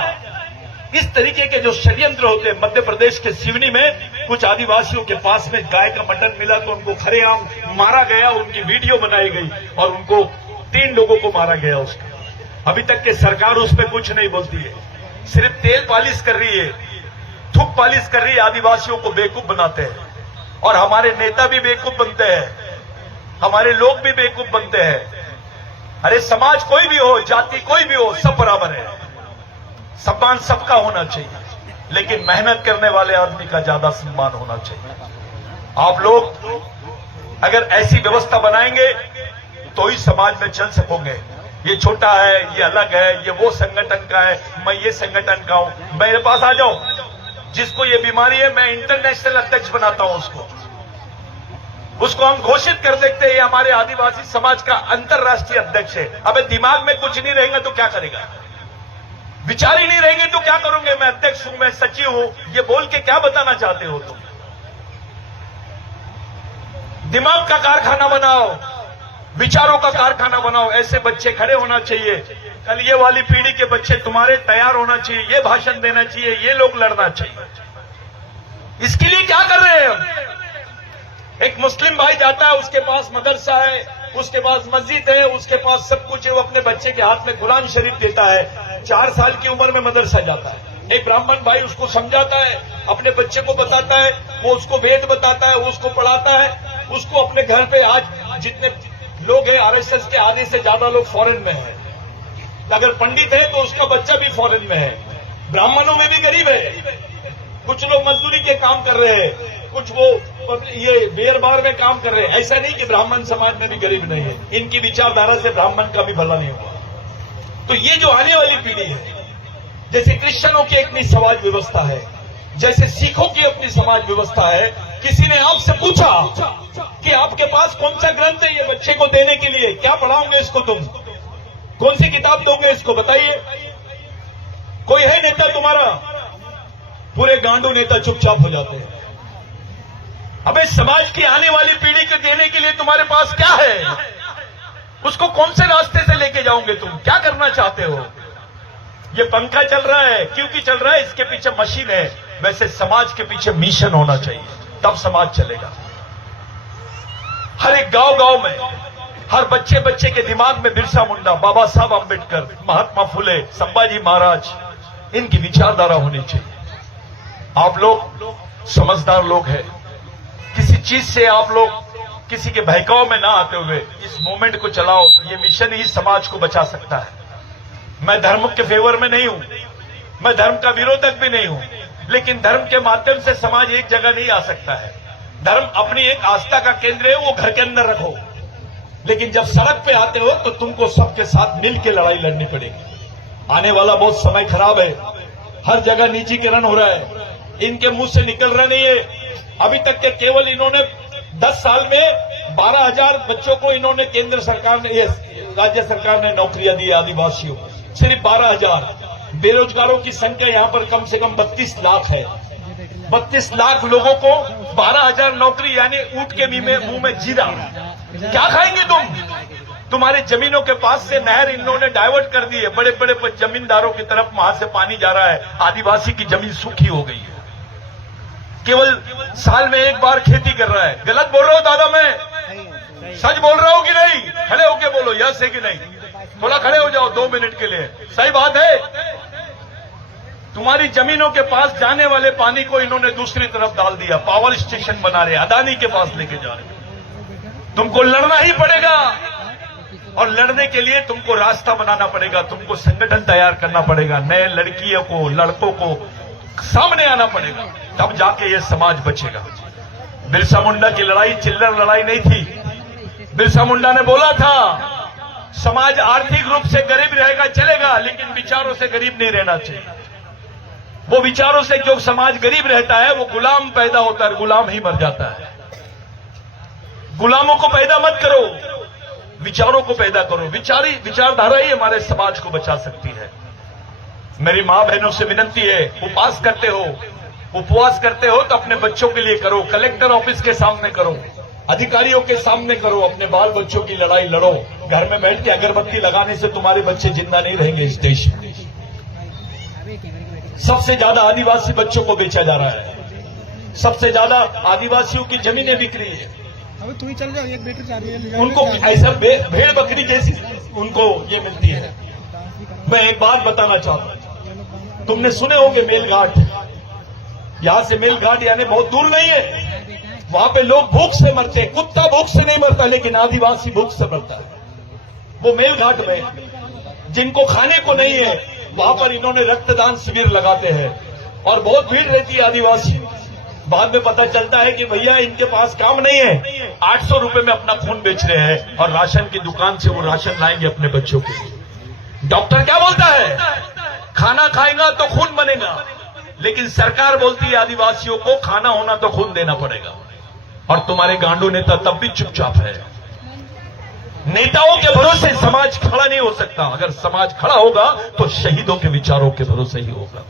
इस तरीके के जो षड्यंत्र होते हैं। मध्य प्रदेश के सिवनी में कुछ आदिवासियों के पास में गाय का मटन मिला तो उनको खरेआम मारा गया, उनकी वीडियो बनाई गई और उनको 3 लोगों को मारा गया उसका। अभी तक के सरकार उस पर कुछ नहीं बोलती है, सिर्फ तेल पालिश कर रही है, थूक पालिश कर रही है, आदिवासियों को बेवकूफ बनाते हैं। और हमारे नेता भी बेवकूफ बनते हैं, हमारे लोग भी बेवकूफ बनते हैं। अरे समाज कोई भी हो, जाति कोई भी हो, सब बराबर है, सम्मान सबका होना चाहिए, लेकिन मेहनत करने वाले आदमी का ज्यादा सम्मान होना चाहिए। आप लोग अगर ऐसी व्यवस्था बनाएंगे तो ही समाज में चल सकोगे। ये छोटा है, ये अलग है, ये वो संगठन का है, मैं ये संगठन का हूं, मेरे पास आ जाओ, जिसको ये बीमारी है मैं इंटरनेशनल अध्यक्ष बनाता हूं, उसको हम घोषित कर देते हैं ये हमारे आदिवासी समाज का अंतर्राष्ट्रीय अध्यक्ष है। अबे दिमाग में कुछ नहीं रहेगा तो क्या करेगा, विचार ही नहीं रहेंगे तो क्या करोगे, मैं अध्यक्ष हूं, मैं सचिव हूं, ये बोल के क्या बताना चाहते हो तुम? दिमाग का कारखाना बनाओ, विचारों का कारखाना बनाओ। ऐसे बच्चे खड़े होना चाहिए, कल ये वाली पीढ़ी के बच्चे तुम्हारे तैयार होना चाहिए, ये भाषण देना चाहिए, ये लोग लड़ना चाहिए। इसके लिए क्या कर रहे हैं हम? एक मुस्लिम भाई जाता है, उसके पास मदरसा है, उसके पास मस्जिद है, उसके पास सब कुछ है, वो अपने बच्चे के हाथ में कुरान शरीफ देता है, 4 साल की उम्र में मदरसा जाता है। एक ब्राह्मण भाई उसको समझाता है, अपने बच्चे को बताता है, वो उसको वेद बताता है, वो उसको पढ़ाता है, उसको अपने घर पे। आज जितने लोग हैं आरएसएस के आधे से ज्यादा लोग फॉरेन में हैं, अगर पंडित है तो उसका बच्चा भी फॉरेन में है। ब्राह्मणों में भी गरीब है, कुछ लोग मजदूरी के काम कर रहे हैं, कुछ वो ये बेर बार में काम कर रहे हैं। ऐसा नहीं कि ब्राह्मण समाज में भी गरीब नहीं है, इनकी विचारधारा से ब्राह्मण का भी भला नहीं होगा। तो ये जो आने वाली पीढ़ी है, जैसे क्रिश्चियनों की अपनी समाज व्यवस्था है, जैसे सिखों की अपनी समाज व्यवस्था है, किसी ने आपसे पूछा कि आपके पास कौन सा ग्रंथ है ये बच्चे को देने के लिए, क्या पढ़ाओगे इसको, तुम कौन सी किताब दोगे इसको, बताइए। कोई है नेता तुम्हारा? पूरे गांडू नेता चुपचाप हो जाते हैं। अबे समाज की आने वाली पीढ़ी को देने के लिए तुम्हारे पास क्या है? उसको कौन से रास्ते से लेके जाओगे तुम? क्या करना चाहते हो? ये पंखा चल रहा है, क्योंकि चल रहा है, इसके पीछे मशीन है। वैसे समाज के पीछे मिशन होना चाहिए, तब समाज चलेगा। हर एक गांव-गांव में, हर बच्चे बच्चे के दिमाग में बिरसा मुंडा, बाबा साहब अम्बेडकर, महात्मा फुले, संभाजी महाराज, इनकी विचारधारा होनी चाहिए। आप लोग समझदार लोग हैं, किसी चीज से आप लोग किसी के बहकाव में ना आते हुए इस मूवमेंट को चलाओ। ये मिशन ही समाज को बचा सकता है। मैं धर्म के फेवर में नहीं हूं, मैं धर्म का विरोधक भी नहीं हूं, लेकिन धर्म के माध्यम से समाज एक जगह नहीं आ सकता है। धर्म अपनी एक आस्था का केंद्र है, वो घर के अंदर रखो, लेकिन जब सड़क पे आते हो तो तुमको सबके साथ मिल के लड़ाई लड़नी पड़ेगी। आने वाला बहुत समय खराब है, हर जगह निजीकरण हो रहा है, इनके मुंह से निकल रहा नहीं है। अभी तक के केवल इन्होंने 10 साल में 12,000 बच्चों को इन्होंने केंद्र सरकार ने, राज्य सरकार ने नौकरियां दी आदिवासियों, सिर्फ 12,000। बेरोजगारों की संख्या यहां पर कम से कम 32 लाख है। 32 लाख लोगों को 12,000 नौकरी, यानी ऊंट के मुंह में जीरा। क्या खाएंगे तुम? तुम्हारी जमीनों के पास से नहर इन्होंने डाइवर्ट कर दी है, बड़े बड़े जमींदारों की तरफ वहां से पानी जा रहा है, आदिवासी की जमीन सूखी हो गई है। केवल साल में एक बार खेती कर रहा है। गलत बोल रहा हूं दादा? मैं सच बोल रहा हूं कि नहीं? खड़े होके बोलो यस है कि नहीं। थोड़ा खड़े हो जाओ 2 मिनट के लिए। सही बात है। तुम्हारी जमीनों के पास जाने वाले पानी को इन्होंने दूसरी तरफ डाल दिया, पावर स्टेशन बना रहे, अदानी के पास लेके जा रहे। तुमको लड़ना ही पड़ेगा, और लड़ने के लिए तुमको रास्ता बनाना पड़ेगा, तुमको संगठन तैयार करना पड़ेगा, नए लड़कियों को, लड़कों को सामने आना पड़ेगा, तब जाके ये समाज बचेगा। बिरसा मुंडा की लड़ाई चिल्लर लड़ाई नहीं थी। बिरसा मुंडा ने बोला था समाज आर्थिक रूप से गरीब रहेगा चलेगा, लेकिन विचारों से गरीब नहीं रहना चाहिए। वो विचारों से जो समाज गरीब रहता है वो गुलाम पैदा होता है, गुलाम ही मर जाता है। गुलामों को पैदा मत करो, विचारों को पैदा करो। विचारधारा ही हमारे समाज को बचा सकती है। मेरी मां बहनों से विनती है, उपवास करते हो तो अपने बच्चों के लिए करो, कलेक्टर ऑफिस के सामने करो, अधिकारियों के सामने करो, अपने बाल बच्चों की लड़ाई लड़ो। घर में बैठ के अगरबत्ती लगाने से तुम्हारे बच्चे जिंदा नहीं रहेंगे इस देश में। सबसे ज्यादा आदिवासी बच्चों को बेचा जा रहा है, सबसे ज्यादा आदिवासियों की जमीनें बिक रही है। अब तू ही चल जाओ, एक बेटे चाह रही है, उनको ऐसा भेड़ बकरी जैसी उनको ये मिलती है। मैं एक बात बताना चाहता हूं, तुमने सुने होंगे मेलघाट, यहां से मेलघाट यानी बहुत दूर नहीं है, वहां पे लोग भूख से मरते हैं, कुत्ता भूख से नहीं मरता, लेकिन आदिवासी भूख से मरता है। वो मेलघाट में जिनको खाने को नहीं है, वहां पर इन्होंने रक्तदान शिविर लगाते हैं और बहुत भीड़ रहती है आदिवासी। बाद में पता चलता है कि भैया इनके पास काम नहीं है, 800 रुपए में अपना खून बेच रहे हैं और राशन की दुकान से वो राशन लाएंगे अपने बच्चों के लिए। डॉक्टर क्या बोलता है? खाना खाएगा तो खून बनेगा, लेकिन सरकार बोलती है आदिवासियों को खाना होना तो खून देना पड़ेगा। और तुम्हारे गांडू नेता तब भी चुपचाप है। नेताओं के भरोसे समाज खड़ा नहीं हो सकता। अगर समाज खड़ा होगा तो शहीदों के विचारों के भरोसे ही होगा।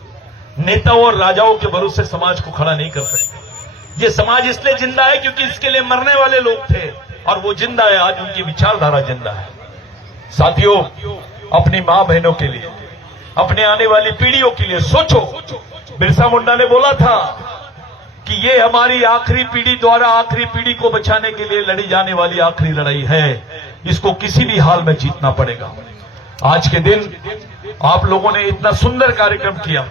नेताओं और राजाओं के भरोसे समाज को खड़ा नहीं कर सकते। ये समाज इसलिए जिंदा है क्योंकि इसके लिए मरने वाले लोग थे और वो जिंदा है, आज उनकी विचारधारा जिंदा है। साथियों, अपनी मां बहनों के लिए, अपने आने वाली पीढ़ियों के लिए सोचो। बिरसा मुंडा ने बोला था कि ये हमारी आखिरी पीढ़ी द्वारा आखिरी पीढ़ी को बचाने के लिए लड़ी जाने वाली आखिरी लड़ाई है। इसको किसी भी हाल में जीतना पड़ेगा। आज के दिन आप लोगों ने इतना सुंदर कार्यक्रम किया,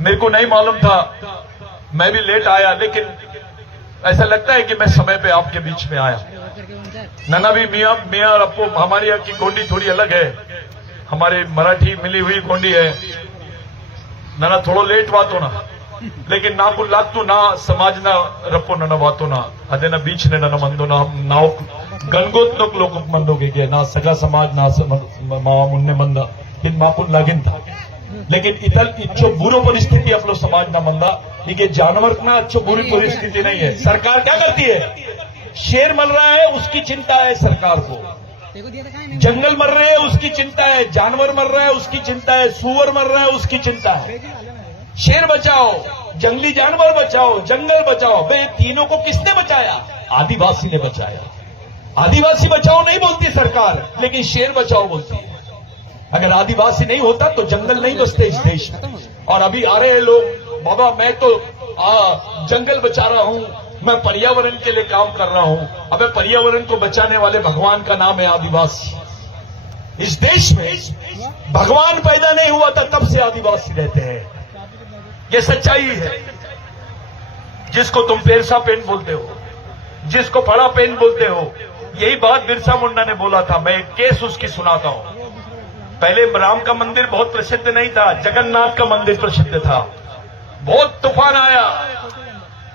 मेरे को नहीं मालूम था, मैं भी लेट आया, लेकिन ऐसा लगता है कि मैं समय पे आपके बीच में आया। नना भी मियाँ और आपको हमारी यहाँ की गोंडी थोड़ी अलग है, हमारे मराठी मिली हुई गोंडी है। नना थोड़ो लेट वातो ना, लेकिन नाकु लागतू ना समाज ना रपो ना वातो ना अदे ना बीच ने ना मंदो ना नाव गणगोत लोग मंदोगे ना सगा समाज ना मावा मुन्ने मंदा इन मापुन लागिन था। लेकिन इतल इच्छो बुरो परिस्थिति अपनो समाज ना मंदा, ये जानवर ना अच्छो बुरी परिस्थिति नहीं है। सरकार क्या करती है? शेर मर रहा है उसकी चिंता है सरकार को, जंगल मर रहे हैं उसकी चिंता है, जानवर मर रहा है उसकी चिंता है, सुअर मर रहा है उसकी चिंता है। शेर बचाओ, जंगली जानवर बचाओ, जंगल बचाओ। भाई तीनों को किसने बचाया? आदिवासी ने बचाया। आदिवासी बचाओ नहीं बोलती सरकार, लेकिन शेर बचाओ बोलती है। अगर आदिवासी नहीं होता तो जंगल नहीं बचते इस देश में। और अभी आ रहे हैं लोग, बाबा मैं तो जंगल बचा रहा हूं, मैं पर्यावरण के लिए काम कर रहा हूं। अबे पर्यावरण को बचाने वाले भगवान का नाम है आदिवासी। इस देश में भगवान पैदा नहीं हुआ था तब से आदिवासी रहते हैं, ये सच्चाई है। जिसको तुम पेरसा पेन बोलते हो, जिसको फड़ा पेन बोलते हो, यही बात बिरसा मुंडा ने बोला था। मैं एक केस उसकी सुनाता हूं। पहले राम का मंदिर बहुत प्रसिद्ध नहीं था, जगन्नाथ का मंदिर प्रसिद्ध था। बहुत तूफान आया,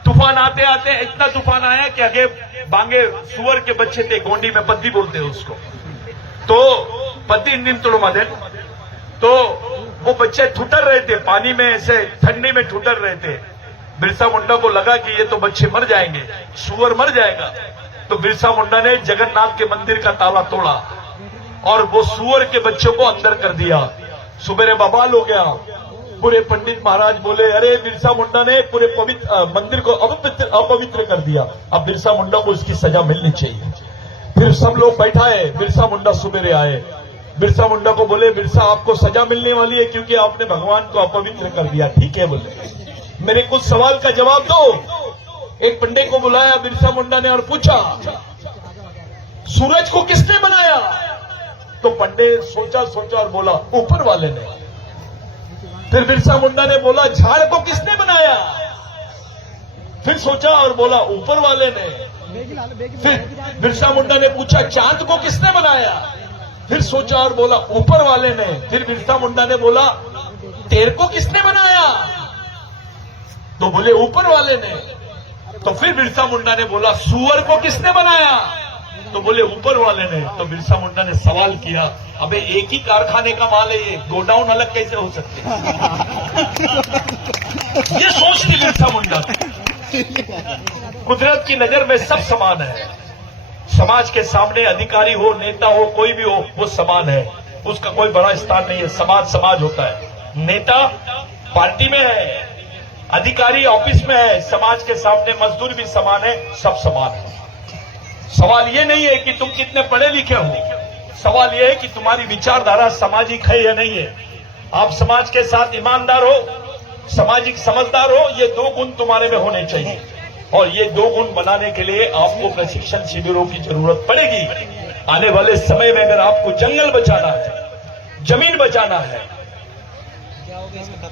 तूफान आते आते इतना तूफान आया कि आगे बांगे सुअर के बच्चे थे, गोंडी में पद्दी बोलते हैं उसको, तो पद्दी इन दिन तुड़ो मदन, तो वो बच्चे ठुटर रहे थे पानी में, ऐसे ठंडी में ठुटर रहे थे। बिरसा मुंडा को लगा कि ये तो बच्चे मर जाएंगे, सुअर मर जाएगा। तो बिरसा मुंडा ने जगन्नाथ के मंदिर का ताला तोड़ा और वो सुअर के बच्चों को अंदर कर दिया। सुबेरे बवाल हो गया। पूरे पंडित महाराज बोले, अरे बिरसा मुंडा ने पूरे पवित्र मंदिर को अपवित्र कर दिया, अब बिरसा मुंडा को इसकी सजा मिलनी चाहिए। फिर सब लोग बैठाए, बिरसा मुंडा सुबेरे आए। बिरसा मुंडा को बोले, बिरसा आपको सजा मिलने वाली है क्योंकि आपने भगवान को अपवित्र कर दिया। ठीक है बोले, मेरे कुछ सवाल का जवाब दो। एक पंडित को बुलाया बिरसा मुंडा ने और पूछा, सूरज को किसने बनाया? तो पंडित सोचा और बोला, ऊपर वाले ने। फिर बिरसा मुंडा ने बोला, झाड़ को किसने बनाया? फिर सोचा और बोला, ऊपर वाले ने। फिर बिरसा मुंडा ने पूछा, चांद को किसने बनाया? फिर सोचा और बोला, ऊपर वाले ने। फिर बिरसा मुंडा ने बोला, तेर को किसने बनाया? तो बोले, ऊपर वाले ने। तो फिर बिरसा मुंडा ने बोला, सुअर को किसने बनाया? तो बोले, ऊपर वाले ने। तो बिरसा मुंडा ने सवाल किया, अबे एक ही कारखाने का माल है, ये गोडाउन अलग कैसे हो सकते हैं? ये सोच ली बिरसा मुंडा। कुदरत की नजर में सब समान है। समाज के सामने अधिकारी हो, नेता हो, कोई भी हो, वो समान है, उसका कोई बड़ा स्थान नहीं है। समाज समाज होता है। नेता पार्टी में है, अधिकारी ऑफिस में है, समाज के सामने मजदूर भी समान है, सब समान है। सवाल ये नहीं है कि तुम कितने पढ़े लिखे हो, सवाल ये है कि तुम्हारी विचारधारा सामाजिक है या नहीं है। आप समाज के साथ ईमानदार हो, सामाजिक समझदार हो, ये दो गुण तुम्हारे में होने चाहिए। और ये दो गुण बनाने के लिए आपको प्रशिक्षण शिविरों की जरूरत पड़ेगी। आने वाले समय में अगर आपको जंगल बचाना है, जमीन बचाना है,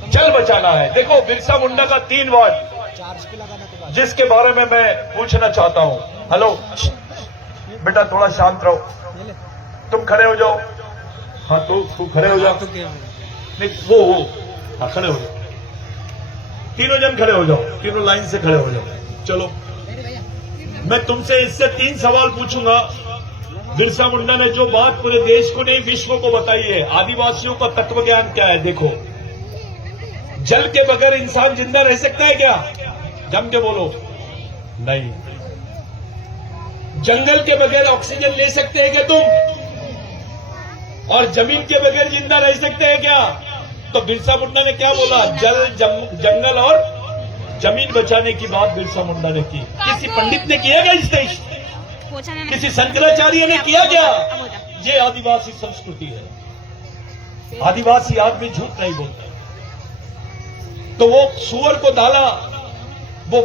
जल बचाना है। देखो बिरसा मुंडा का 3 वार्ड, चार्ज पे लगाना के बाद जिसके बारे में मैं पूछना चाहता हूं। हेलो बेटा, थोड़ा शांत रहो। ये ले तुम खड़े हो जाओ। हाँ, तू खड़े हो जाओ। नहीं, वो हाँ, खड़े हो जाओ। तीनों जन खड़े हो जाओ, तीनों लाइन से खड़े हो जाओ। चलो, मैं तुमसे इससे 3 सवाल पूछूंगा। बिरसा मुंडा ने जो बात पूरे देश को नहीं विश्व को बताई है, आदिवासियों का तत्व ज्ञान क्या है। देखो, जल के बगैर इंसान जिंदा रह सकता है क्या? जम के बोलो। नहीं। जंगल के बगैर ऑक्सीजन ले सकते हैं क्या तुम? और जमीन के बगैर जिंदा रह सकते हैं क्या? तो बिरसा मुंडा ने क्या बोला? जल, जंगल और जमीन बचाने की बात बिरसा मुंडा ने की। किसी पंडित ने किया क्या इस देश? किसी शंकराचार्य ने किया क्या? ये आदिवासी संस्कृति है। आदिवासी आदमी झूठ नहीं बोलता। तो वो सुअर को डाला, वो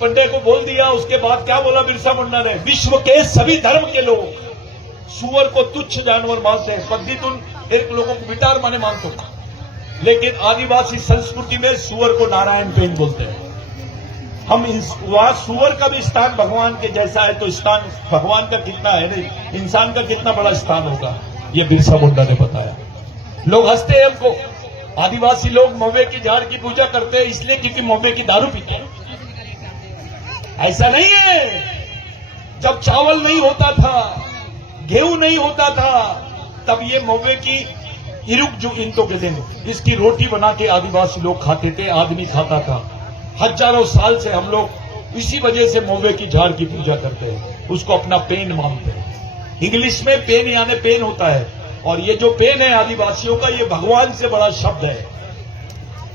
पंडे को बोल दिया। उसके बाद क्या बोला बिरसा मुंडा ने? विश्व के सभी धर्म के लोग सुअर को तुच्छ जानवर मानते हैं। पंडित उन एक लोगों को बिटार माने मानते हैं, लेकिन आदिवासी संस्कृति में सुअर को नारायण पेन बोलते हैं। हम वहां सुअर का भी स्थान भगवान के जैसा है, तो स्थान भगवान का कितना है, नहीं इंसान का कितना बड़ा स्थान होगा, ये बिरसा मुंडा ने बताया। लोग हंसते हैं हमको। आदिवासी लोग महुए की झाड़ की पूजा करते हैं इसलिए क्योंकि महुए की दारू पीते हैं। ऐसा नहीं है। जब चावल नहीं होता था, गेहूं नहीं होता था, तब ये महुए की इरुक, जो इनको कहते हैं, इसकी रोटी बना के आदिवासी लोग खाते थे, आदमी खाता था। हजारों साल से हम लोग इसी वजह से महुए की झाड़ की पूजा करते हैं, उसको अपना पेन मानते हैं। इंग्लिश में पेन यानी पेन होता है, और ये जो पेन है आदिवासियों का, ये भगवान से बड़ा शब्द है।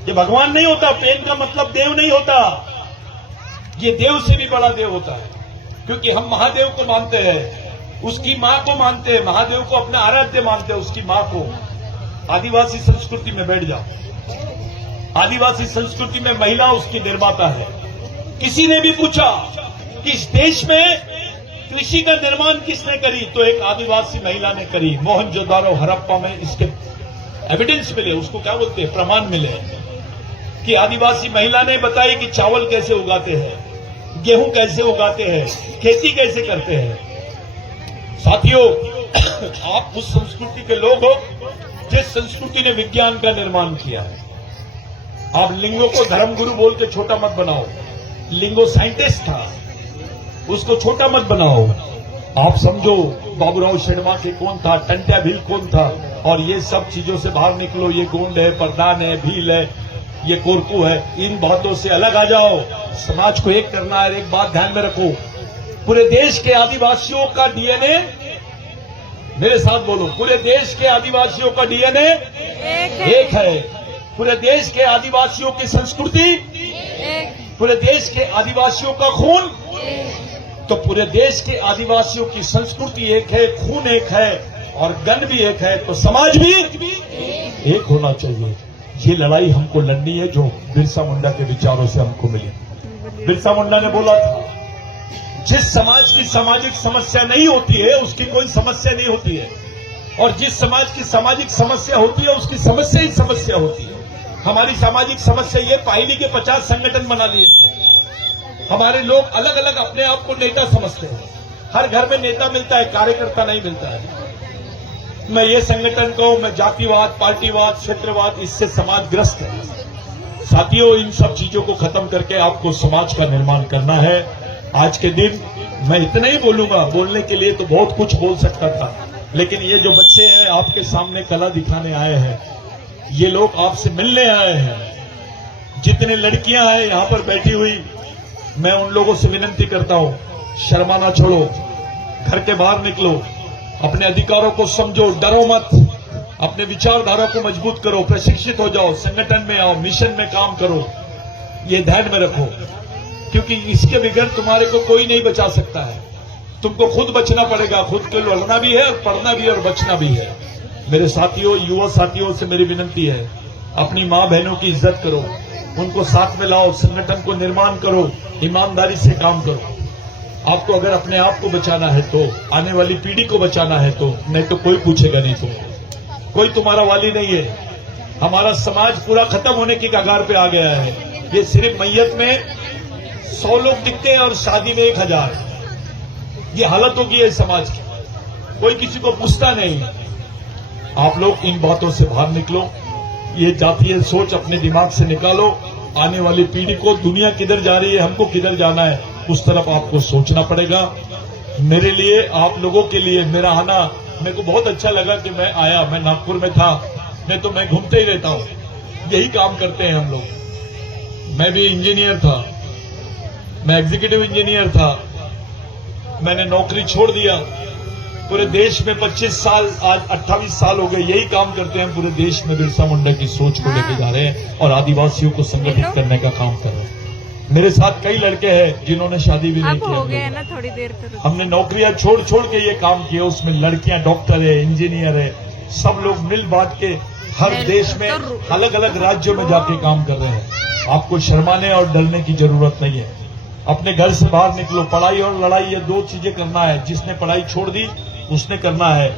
ये भगवान नहीं होता। पेन का मतलब देव नहीं होता, ये देव से भी बड़ा देव होता है, क्योंकि हम महादेव को मानते हैं, उसकी मां को मानते हैं। महादेव को अपना आराध्य मानते हैं, उसकी मां को। आदिवासी संस्कृति में बैठ जाओ। आदिवासी संस्कृति में महिला उसकी निर्माता है। किसी ने भी पूछा कि इस देश में कृषि का निर्माण किसने करी, तो एक आदिवासी महिला ने करी। मोहनजोदारो, हड़प्पा में इसके एविडेंस मिले, उसको क्या बोलते हैं, प्रमाण मिले कि आदिवासी महिला ने बताई कि चावल कैसे उगाते हैं, गेहूं कैसे उगाते हैं, खेती कैसे करते हैं। साथियों, आप उस संस्कृति के लोग हो जिस संस्कृति ने विज्ञान का निर्माण किया है। आप लिंगो को धर्मगुरु बोल के छोटा मत बनाओ। लिंगो साइंटिस्ट था, उसको छोटा मत बनाओ। आप समझो बाबूराव शेरमाके कौन था, टंट्या भील कौन था, और ये सब चीजों से बाहर निकलो। ये गोंड है, परदान है, भील है, ये कोरकू है, इन बातों से अलग आ जाओ। समाज को एक करना है। एक बात ध्यान में रखो, पूरे देश के आदिवासियों का डीएनए, मेरे साथ बोलो, पूरे देश के आदिवासियों का डीएनए एक है। पूरे देश के आदिवासियों की संस्कृति, पूरे देश के आदिवासियों का खून, तो पूरे देश के आदिवासियों की संस्कृति एक है, खून एक है, और गन भी एक है, तो समाज भी एक होना चाहिए। ये लड़ाई हमको लड़नी है जो बिरसा मुंडा के विचारों से हमको मिली। बिरसा मुंडा ने बोला था, जिस समाज की सामाजिक समस्या नहीं होती है उसकी कोई समस्या नहीं होती है, और जिस समाज की सामाजिक समस्या होती है उसकी समस्या ही समस्या होती है। हमारी सामाजिक समस्या ये, पाइली के 50 संगठन बना लिए। हमारे लोग अलग अलग अपने आप को नेता समझते हैं। हर घर में नेता मिलता है, कार्यकर्ता नहीं मिलता है। मैं ये संगठन कहूं, मैं जातिवाद, पार्टीवाद, क्षेत्रवाद, इससे समाज ग्रस्त है। साथियों, इन सब चीजों को खत्म करके आपको समाज का निर्माण करना है। आज के दिन मैं इतना ही बोलूंगा। बोलने के लिए तो बहुत कुछ बोल सकता था, लेकिन ये जो बच्चे हैं आपके सामने कला दिखाने आए हैं, ये लोग आपसे मिलने आए हैं। जितने लड़कियां हैं यहां पर बैठी हुई, मैं उन लोगों से विनती करता हूं, शर्माना छोड़ो, घर के बाहर निकलो, अपने अधिकारों को समझो, डरो मत, अपने विचारधारा को मजबूत करो, प्रशिक्षित हो जाओ, संगठन में आओ, मिशन में काम करो। ये ध्यान में रखो, क्योंकि इसके बगैर तुम्हारे को कोई नहीं बचा सकता है। तुमको खुद बचना पड़ेगा, खुद के लड़ना भी है, और पढ़ना भी है, और बचना भी है। मेरे साथियों, युवा साथियों से मेरी विनती है, अपनी मां बहनों की इज्जत करो, उनको साथ में लाओ, संगठन को निर्माण करो, ईमानदारी से काम करो। आपको अगर अपने आप को बचाना है तो, आने वाली पीढ़ी को बचाना है तो, नहीं तो कोई पूछेगा नहीं तुमको, कोई तुम्हारा वाली नहीं है। हमारा समाज पूरा खत्म होने की कगार पे आ गया है। ये सिर्फ मैयत में 100 लोग दिखते हैं और शादी में 1000। ये हालत हो गई है समाज की, कोई किसी को पूछता नहीं। आप लोग इन बातों से बाहर निकलो, ये जातीय सोच अपने दिमाग से निकालो। आने वाली पीढ़ी को दुनिया किधर जा रही है, हमको किधर जाना है, उस तरफ आपको सोचना पड़ेगा। मेरे लिए, आप लोगों के लिए मेरा आना मेरे को बहुत अच्छा लगा कि मैं आया। मैं नागपुर में था, मैं घूमते ही रहता हूं, यही काम करते हैं हम लोग। मैं भी इंजीनियर था, मैं एग्जीक्यूटिव इंजीनियर था, मैंने नौकरी छोड़ दिया। पूरे देश में 25 साल, आज 28 साल हो गए, यही काम करते हैं। पूरे देश में बिरसा मुंडा की सोच को लेके जा रहे हैं और आदिवासियों को संगठित करने का काम कर रहे हैं। मेरे साथ कई लड़के हैं जिन्होंने शादी भी नहीं अब हो गया की। ना थोड़ी देर तक। हमने नौकरियां छोड़ छोड़ के ये काम किया। उसमें लड़कियां डॉक्टर है, इंजीनियर है, सब लोग मिल बांट के हर देश में अलग अलग राज्यों में जाके काम कर रहे हैं। आपको शर्माने और डरने की जरूरत नहीं है। अपने घर से बाहर निकलो। पढ़ाई और लड़ाई, ये 2 चीजें करना है। जिसने पढ़ाई छोड़ दी उसने करना है।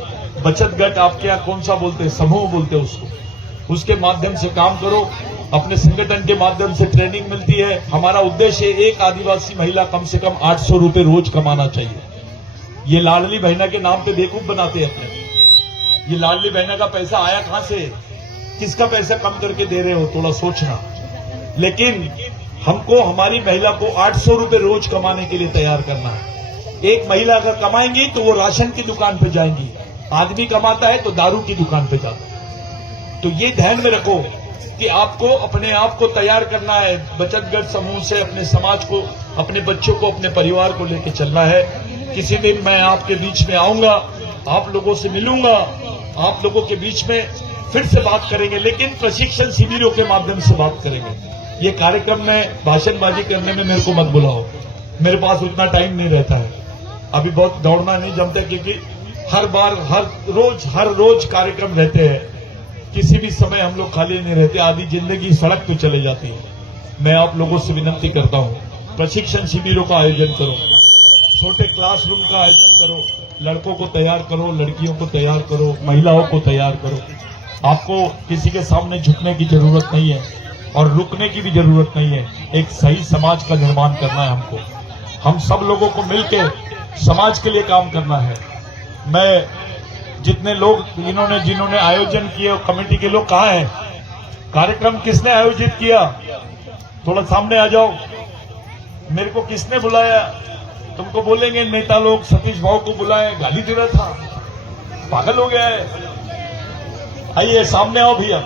बचत गट आपके यहाँ कौन सा बोलते हैं, समूह बोलते हैं उसको, उसके माध्यम से काम करो। अपने संगठन के माध्यम से ट्रेनिंग मिलती है। हमारा उद्देश्य है एक आदिवासी महिला कम से कम 800 रुपए रोज कमाना चाहिए। ये लाडली बहना के नाम पे बेवकूफ बनाते हैं अपने। ये लाडली बहना का पैसा आया कहां से, किसका पैसा कम करके दे रहे हो, थोड़ा सोचना। लेकिन हमको, हमारी महिला को 800 रुपए रोज कमाने के लिए तैयार करना है। एक महिला अगर कमाएंगी तो वो राशन की दुकान पे जाएंगी, आदमी कमाता है तो दारू की दुकान पे जाता है। तो ये ध्यान में रखो कि आपको अपने आप को तैयार करना है। बचत गट समूह से अपने समाज को, अपने बच्चों को, अपने परिवार को लेकर चलना है। किसी दिन मैं आपके बीच में आऊंगा, आप लोगों से मिलूंगा, आप लोगों के बीच में फिर से बात करेंगे, लेकिन प्रशिक्षण शिविरों के माध्यम से बात करेंगे। ये कार्यक्रम में भाषणबाजी करने में मेरे को मत बुलाओ, मेरे पास उतना टाइम नहीं रहता है। अभी बहुत दौड़ना नहीं जमता, क्योंकि हर रोज कार्यक्रम रहते हैं। किसी भी समय हम लोग खाली नहीं रहते। आधी जिंदगी सड़क पे चले जाती है। मैं आप लोगों से विनती करता हूं, प्रशिक्षण शिविरों का आयोजन करो, छोटे क्लासरूम का आयोजन करो, लड़कों को तैयार करो, लड़कियों को तैयार करो, महिलाओं को तैयार करो। आपको किसी के सामने झुकने की जरूरत नहीं है और रुकने की भी जरूरत नहीं है। एक सही समाज का निर्माण करना है हमको। हम सब लोगों को मिलकर समाज के लिए काम करना है। मैं जितने लोग जिन्होंने आयोजन किए, कमेटी के लोग कहाँ हैं? कार्यक्रम किसने आयोजित किया? थोड़ा सामने आ जाओ। मेरे को किसने बुलाया? तुमको बोलेंगे नेता लोग सतीश भाव को बुलाए, गाली दे रहा था, पागल हो गया है। आइए सामने आओ भैया,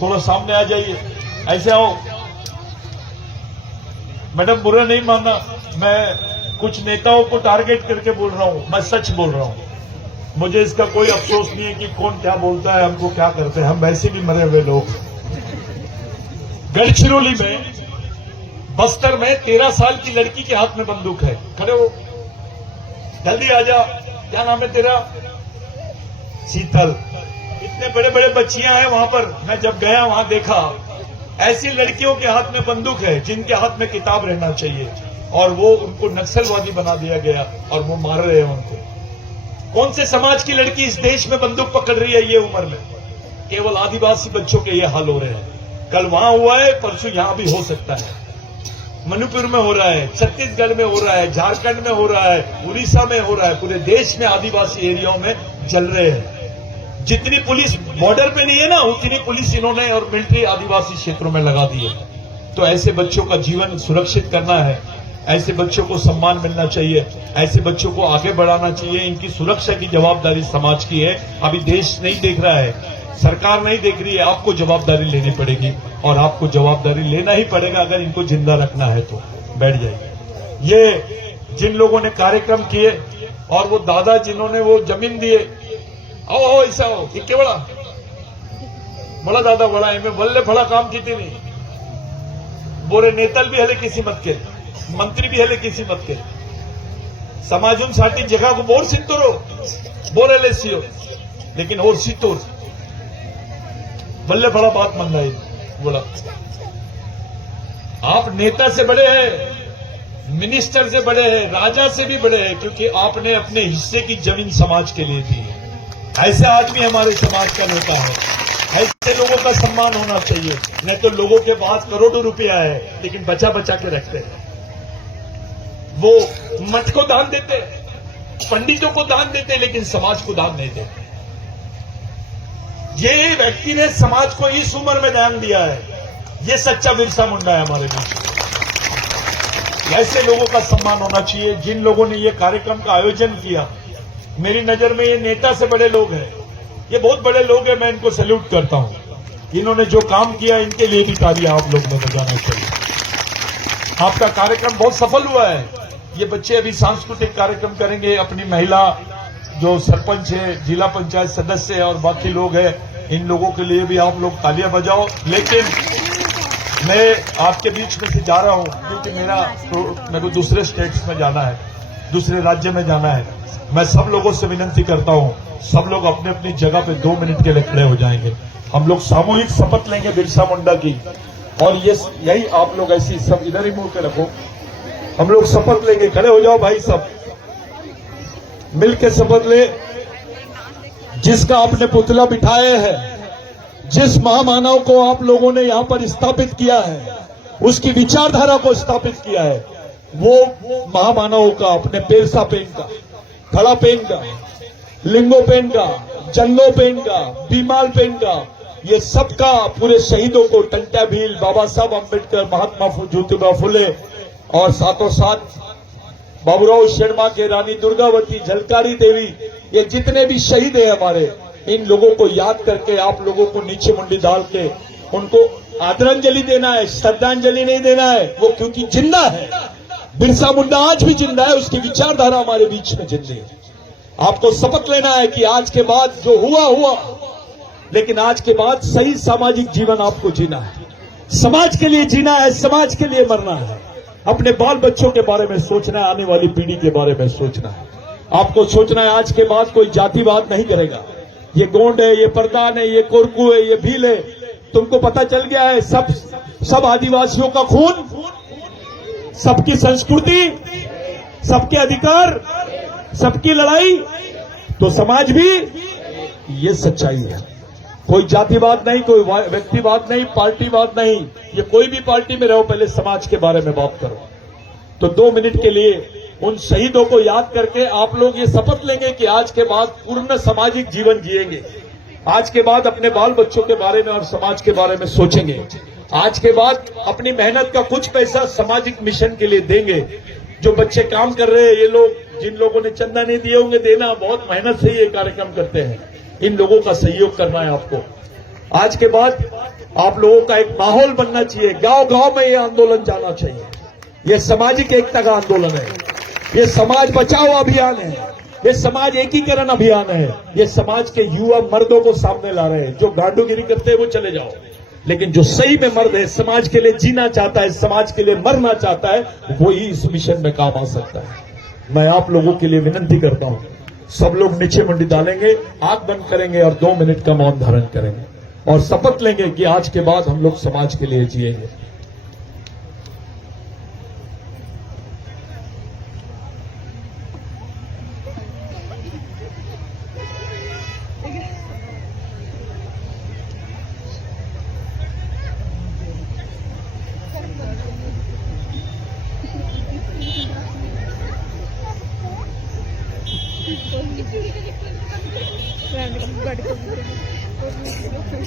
थोड़ा सामने आ जाइए, ऐसे आओ। मैडम बुरा नहीं मानना, मैं कुछ नेताओं को टारगेट करके बोल रहा हूं, मैं सच बोल रहा हूं। मुझे इसका कोई अफसोस नहीं है कि कौन क्या बोलता है, हमको क्या करते हैं, हम वैसे भी मरे हुए लोग। गढ़चिरौली में, बस्तर में 13 साल की लड़की के हाथ में बंदूक है। खड़े हो, जल्दी आ जा। क्या नाम है तेरा? शीतल। इतने बड़े बड़े बच्चियां हैं वहां पर। मैं जब गया वहां देखा, ऐसी लड़कियों के हाथ में बंदूक है जिनके हाथ में किताब रहना चाहिए, और वो उनको नक्सलवादी बना दिया गया और वो मार रहे हैं उनको। कौन से समाज की लड़की इस देश में बंदूक पकड़ रही है ये उम्र में? केवल आदिवासी बच्चों के ये हाल हो रहे हैं। कल वहां हुआ है, परसों यहां भी हो सकता है। मणिपुर में हो रहा है, छत्तीसगढ़ में हो रहा है, झारखंड में हो रहा है, उड़ीसा में हो रहा है। पूरे देश में आदिवासी एरियाओं में चल रहे हैं। जितनी पुलिस बॉर्डर पे नहीं है ना, उतनी पुलिस इन्होंने और मिलिट्री आदिवासी क्षेत्रों में लगा दी है। तो ऐसे बच्चों का जीवन सुरक्षित करना है, ऐसे बच्चों को सम्मान मिलना चाहिए, ऐसे बच्चों को आगे बढ़ाना चाहिए। इनकी सुरक्षा की जवाबदारी समाज की है। अभी देश नहीं देख रहा है, सरकार नहीं देख रही है, आपको जवाबदारी लेनी पड़ेगी और आपको जवाबदारी लेना ही पड़ेगा अगर इनको जिंदा रखना है तो। बैठ जाइए। ये जिन लोगों ने कार्यक्रम किए और वो दादा जिन्होंने वो जमीन दिए, आओ ऐसा हो, इक्के बड़ा दादा बड़ा है, मैं बल्ले फड़ा काम की नहीं बोरे। नेतल भी हले किसी मत के, मंत्री भी हले किसी मत के, समाजून साठी जगह को बोर सिंतुरो बोरे ले सियो, लेकिन और सितुर बल्ले फड़ा बात मन रही। बोला आप नेता से बड़े हैं, मिनिस्टर से बड़े हैं, राजा से भी बड़े हैं, क्योंकि आपने अपने हिस्से की जमीन समाज के लिए दी है। ऐसे आदमी हमारे समाज का नेता है। ऐसे लोगों का सम्मान होना चाहिए। नहीं तो लोगों के पास करोड़ों रुपया है लेकिन बचा बचा के रखते हैं। वो मठ को दान देते, पंडितों को दान देते, लेकिन समाज को दान नहीं देते। ये व्यक्ति ने समाज को इस उम्र में दान दिया है, ये सच्चा बिरसा मुंडा है हमारे बीच। ऐसे लोगों का सम्मान होना चाहिए। जिन लोगों ने ये कार्यक्रम का आयोजन किया, मेरी नजर में ये नेता से बड़े लोग हैं, ये बहुत बड़े लोग हैं, मैं इनको सैल्यूट करता हूं। इन्होंने जो काम किया इनके लिए भी तालियां आप लोग में बजाना चाहिए। आपका कार्यक्रम बहुत सफल हुआ है। ये बच्चे अभी सांस्कृतिक कार्यक्रम करेंगे। अपनी महिला जो सरपंच है, जिला पंचायत सदस्य है और बाकी लोग हैं, इन लोगों के लिए भी आप लोग तालियां बजाओ। लेकिन मैं आपके बीच में से जा रहा हूं क्योंकि मेरे को दूसरे स्टेट्स में जाना है, दूसरे राज्य में जाना है। मैं सब लोगों से विनती करता हूं, सब लोग अपने अपनी जगह पे 2 मिनट के लिए खड़े हो जाएंगे। हम लोग सामूहिक शपथ लेंगे बिरसा मुंडा की, और ये यही आप लोग ऐसी सब इधर ही मुंह के रखो। हम लोग शपथ लेंगे, खड़े हो जाओ भाई, सब मिलकर शपथ ले। जिसका आपने पुतला बिठाया है, जिस महामानव को आप लोगों ने यहां पर स्थापित किया है, उसकी विचारधारा को स्थापित किया है, वो महामानव का अपने पेरसा पेन का, खड़ा पेन का, लिंगो पेन का, जंगो पेन का, बीमाल पेन का, ये सबका पूरे शहीदों को, टंट्या भील, बाबा साहब अम्बेडकर, महात्मा ज्योतिबा फुले और साथों साथ बाबूराव शर्मा के, रानी दुर्गावती, झलकारी देवी, ये जितने भी शहीद हैं हमारे, इन लोगों को याद करके आप लोगों को नीचे मुंडी डाल के उनको आदरांजलि देना है, श्रद्धांजलि नहीं देना है। वो क्योंकि जिंदा है, बिरसा मुंडा आज भी जिंदा है, उसकी विचारधारा हमारे बीच में जिंदी है। आपको शपथ लेना है कि आज के बाद जो हुआ, लेकिन आज के बाद सही सामाजिक जीवन आपको जीना है, समाज के लिए जीना है, समाज के लिए मरना है, अपने बाल बच्चों के बारे में सोचना है, आने वाली पीढ़ी के बारे में सोचना है। आपको सोचना है आज के बाद कोई जातिवाद नहीं करेगा। ये गोंड है, ये प्रधान है, ये कोरकू है, ये भील है, तुमको पता चल गया है, सब आदिवासियों का खून, सबकी संस्कृति, सबके अधिकार, सबकी लड़ाई, तो समाज भी, ये सच्चाई है। कोई जातिवाद नहीं, कोई व्यक्तिवाद नहीं, पार्टीवाद नहीं। ये कोई भी पार्टी में रहो, पहले समाज के बारे में बात करो। तो 2 मिनट के लिए उन शहीदों को याद करके आप लोग ये शपथ लेंगे कि आज के बाद पूर्ण सामाजिक जीवन जिएंगे। आज के बाद अपने बाल बच्चों के बारे में और समाज के बारे में सोचेंगे। आज के बाद अपनी मेहनत का कुछ पैसा सामाजिक मिशन के लिए देंगे। जो बच्चे काम कर रहे हैं, ये लोग, जिन लोगों ने चंदा नहीं दिए होंगे, देना, बहुत मेहनत से ये कार्यक्रम करते हैं। इन लोगों का सहयोग करना है आपको। आज के बाद आप लोगों का एक माहौल बनना चाहिए, गांव गांव में ये आंदोलन जाना चाहिए। ये सामाजिक एकता का आंदोलन है, ये समाज बचाओ अभियान है, ये समाज एकीकरण अभियान है। ये समाज के युवा मर्दों को सामने ला रहे हैं। जो गांडूगिरी करते हैं वो चले जाओ, लेकिन जो सही में मर्द है, समाज के लिए जीना चाहता है, समाज के लिए मरना चाहता है, वो ही इस मिशन में काम आ सकता है। मैं आप लोगों के लिए विनती करता हूं, सब लोग नीचे मुंडी डालेंगे, आंख बंद करेंगे और 2 मिनट का मौन धारण करेंगे और शपथ लेंगे कि आज के बाद हम लोग समाज के लिए जिएंगे।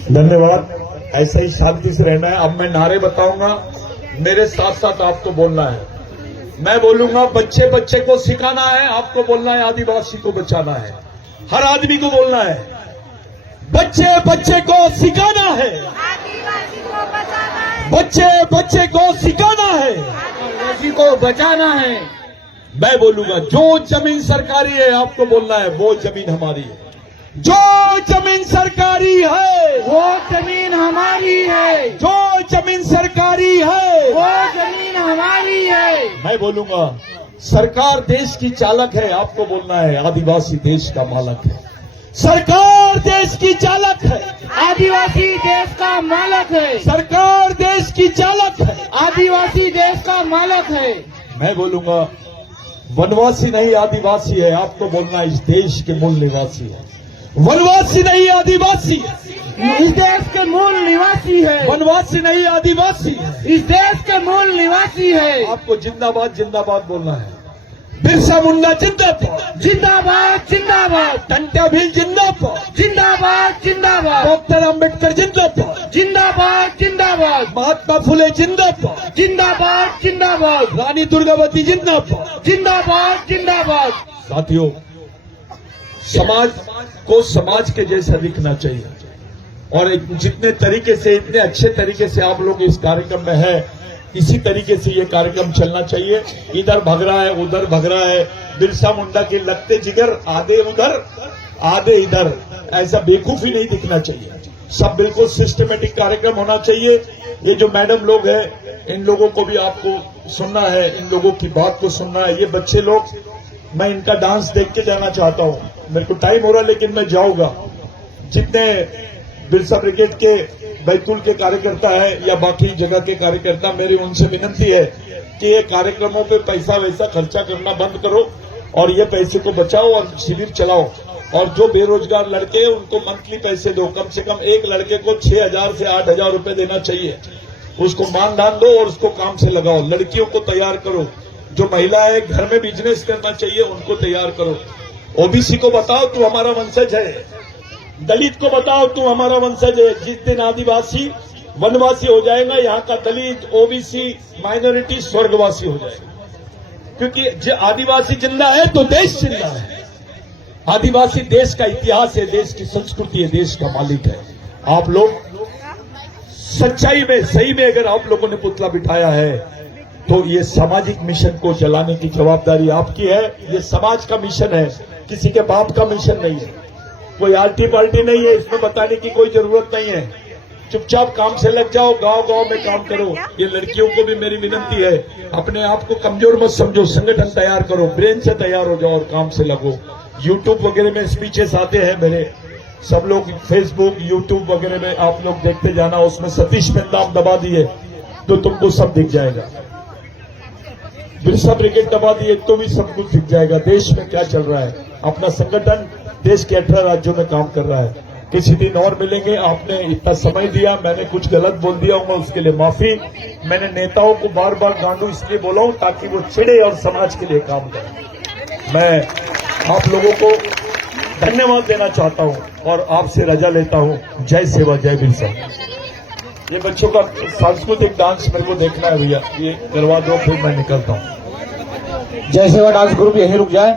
धन्यवाद। ऐसे ही शांति से रहना है। अब मैं नारे बताऊंगा, मेरे साथ साथ आपको बोलना है। मैं बोलूंगा, बच्चे बच्चे को सिखाना है, आपको बोलना है आदिवासी को बचाना है। हर आदमी को बोलना है, बच्चे बच्चे को सिखाना है, आदिवासी को बचाना है, बच्चे बच्चे को सिखाना है, आदिवासी को बचाना है। मैं बोलूंगा, जो जमीन सरकारी है, आपको बोलना है वो जमीन हमारी है। जो जमीन सरकारी है, वो जमीन हमारी है, जो जमीन सरकारी है, वो जमीन हमारी है। मैं बोलूंगा, सरकार देश की चालक है, आपको बोलना है आदिवासी देश का मालक है। सरकार देश की चालक है, आदिवासी देश का मालक है, सरकार देश की चालक है, आदिवासी देश का मालक है। मैं बोलूंगा, वनवासी नहीं आदिवासी है, आपको बोलना इस देश के मूल निवासी है। वनवासी नहीं आदिवासी है, इस देश के मूल निवासी है। वनवासी नहीं, आदिवासी है। इस देश के मूल निवासी है। आपको जिंदाबाद जिंदाबाद बोलना है। बिरसा मुंडा जिंदाबाद, जिंदाबाद जिंदाबाद, टंट्या भील जिंदाबाद, जिंदाबाद जिंदाबाद, डॉक्टर अंबेडकर जिंदाबाद, जिंदाबाद जिंदाबाद, महात्मा फुले जिंदाबाद, जिंदाबाद जिंदाबाद, रानी दुर्गावती जिंदाबाद। जिंदाबाद जिंदाबाद। साथियों, समाज को समाज के जैसा दिखना चाहिए और जितने तरीके से, इतने अच्छे तरीके से आप लोग इस कार्यक्रम में है, इसी तरीके से ये कार्यक्रम चलना चाहिए। इधर भग रहा है, उधर भग रहा है, बिरसा मुंडा के लगते जिगर आधे उधर आधे इधर, ऐसा बेवकूफी नहीं दिखना चाहिए। सब बिल्कुल सिस्टमेटिक कार्यक्रम होना चाहिए। ये जो मैडम लोग हैं, इन लोगों को भी आपको सुनना है, इन लोगों की बात को सुनना है। ये बच्चे लोग, मैं इनका डांस देख के जाना चाहता हूँ। मेरे को टाइम हो रहा है लेकिन मैं जाऊंगा। जितने बिरसा ब्रिगेड के बैतूल के कार्यकर्ता है या बाकी जगह के कार्यकर्ता, मेरी उनसे विनती है कि ये कार्यक्रमों पे पैसा वैसा खर्चा करना बंद करो और ये पैसे को बचाओ और शिविर चलाओ। और जो बेरोजगार लड़के हैं उनको मंथली पैसे दो। कम से कम एक लड़के को 6,000 से 8,000 रुपए देना चाहिए। उसको मानधन दो और उसको काम से लगाओ। लड़कियों को तैयार करो। जो महिला है घर में बिजनेस करना चाहिए, उनको तैयार करो। ओबीसी को बताओ तू हमारा वंशज है, दलित को बताओ तू हमारा वंशज है। जिस दिन आदिवासी वनवासी हो जाएगा, यहाँ का दलित, ओबीसी, माइनॉरिटी स्वर्गवासी हो जाएगा। क्योंकि जो आदिवासी जिंदा है तो देश जिंदा है। आदिवासी देश का इतिहास है, देश की संस्कृति है, देश का मालिक है। आप लोग सच्चाई में, सही में अगर आप लोगों ने पुतला बिठाया है तो ये सामाजिक मिशन को चलाने की जवाबदारी आपकी है। ये समाज का मिशन है, किसी के बाप का मिशन नहीं है। कोई आल्टी पाल्टी नहीं है, इसमें बताने की कोई जरूरत नहीं है। चुपचाप काम से लग जाओ, गांव गांव में काम करो। ये लड़कियों को भी मेरी विनती है, अपने आप को कमजोर मत समझो, संगठन तैयार करो, ब्रेन से तैयार हो जाओ और काम से लगो। यूट्यूब वगैरह में स्पीचेस आते हैं मेरे, सब लोग फेसबुक, यूट्यूब वगैरह में आप लोग देखते जाना। उसमें सतीश बिंदा आप दबा दिए तो तुमको सब दिख जाएगा। बिरसा ब्रिगेड दबा दिए तो भी सब कुछ दिख जाएगा। देश में क्या चल रहा है, अपना संगठन देश के 18 राज्यों में काम कर रहा है। किसी दिन और मिलेंगे। आपने इतना समय दिया, मैंने कुछ गलत बोल दिया हूँ, उसके लिए माफी। मैंने नेताओं को बार बार गांडू इसलिए बोला हूँ ताकि वो चिढ़े और समाज के लिए काम करें। मैं आप लोगों को धन्यवाद देना चाहता हूँ और आपसे रजा लेता हूँ। जय सेवा, जय बिरसा। ये बच्चों का सांस्कृतिक डांस मेरे को देखना है भैया, ये करवा दो फिर मैं निकलता हूँ। जय सेवा डांस ग्रुप यहीं रुक जाए।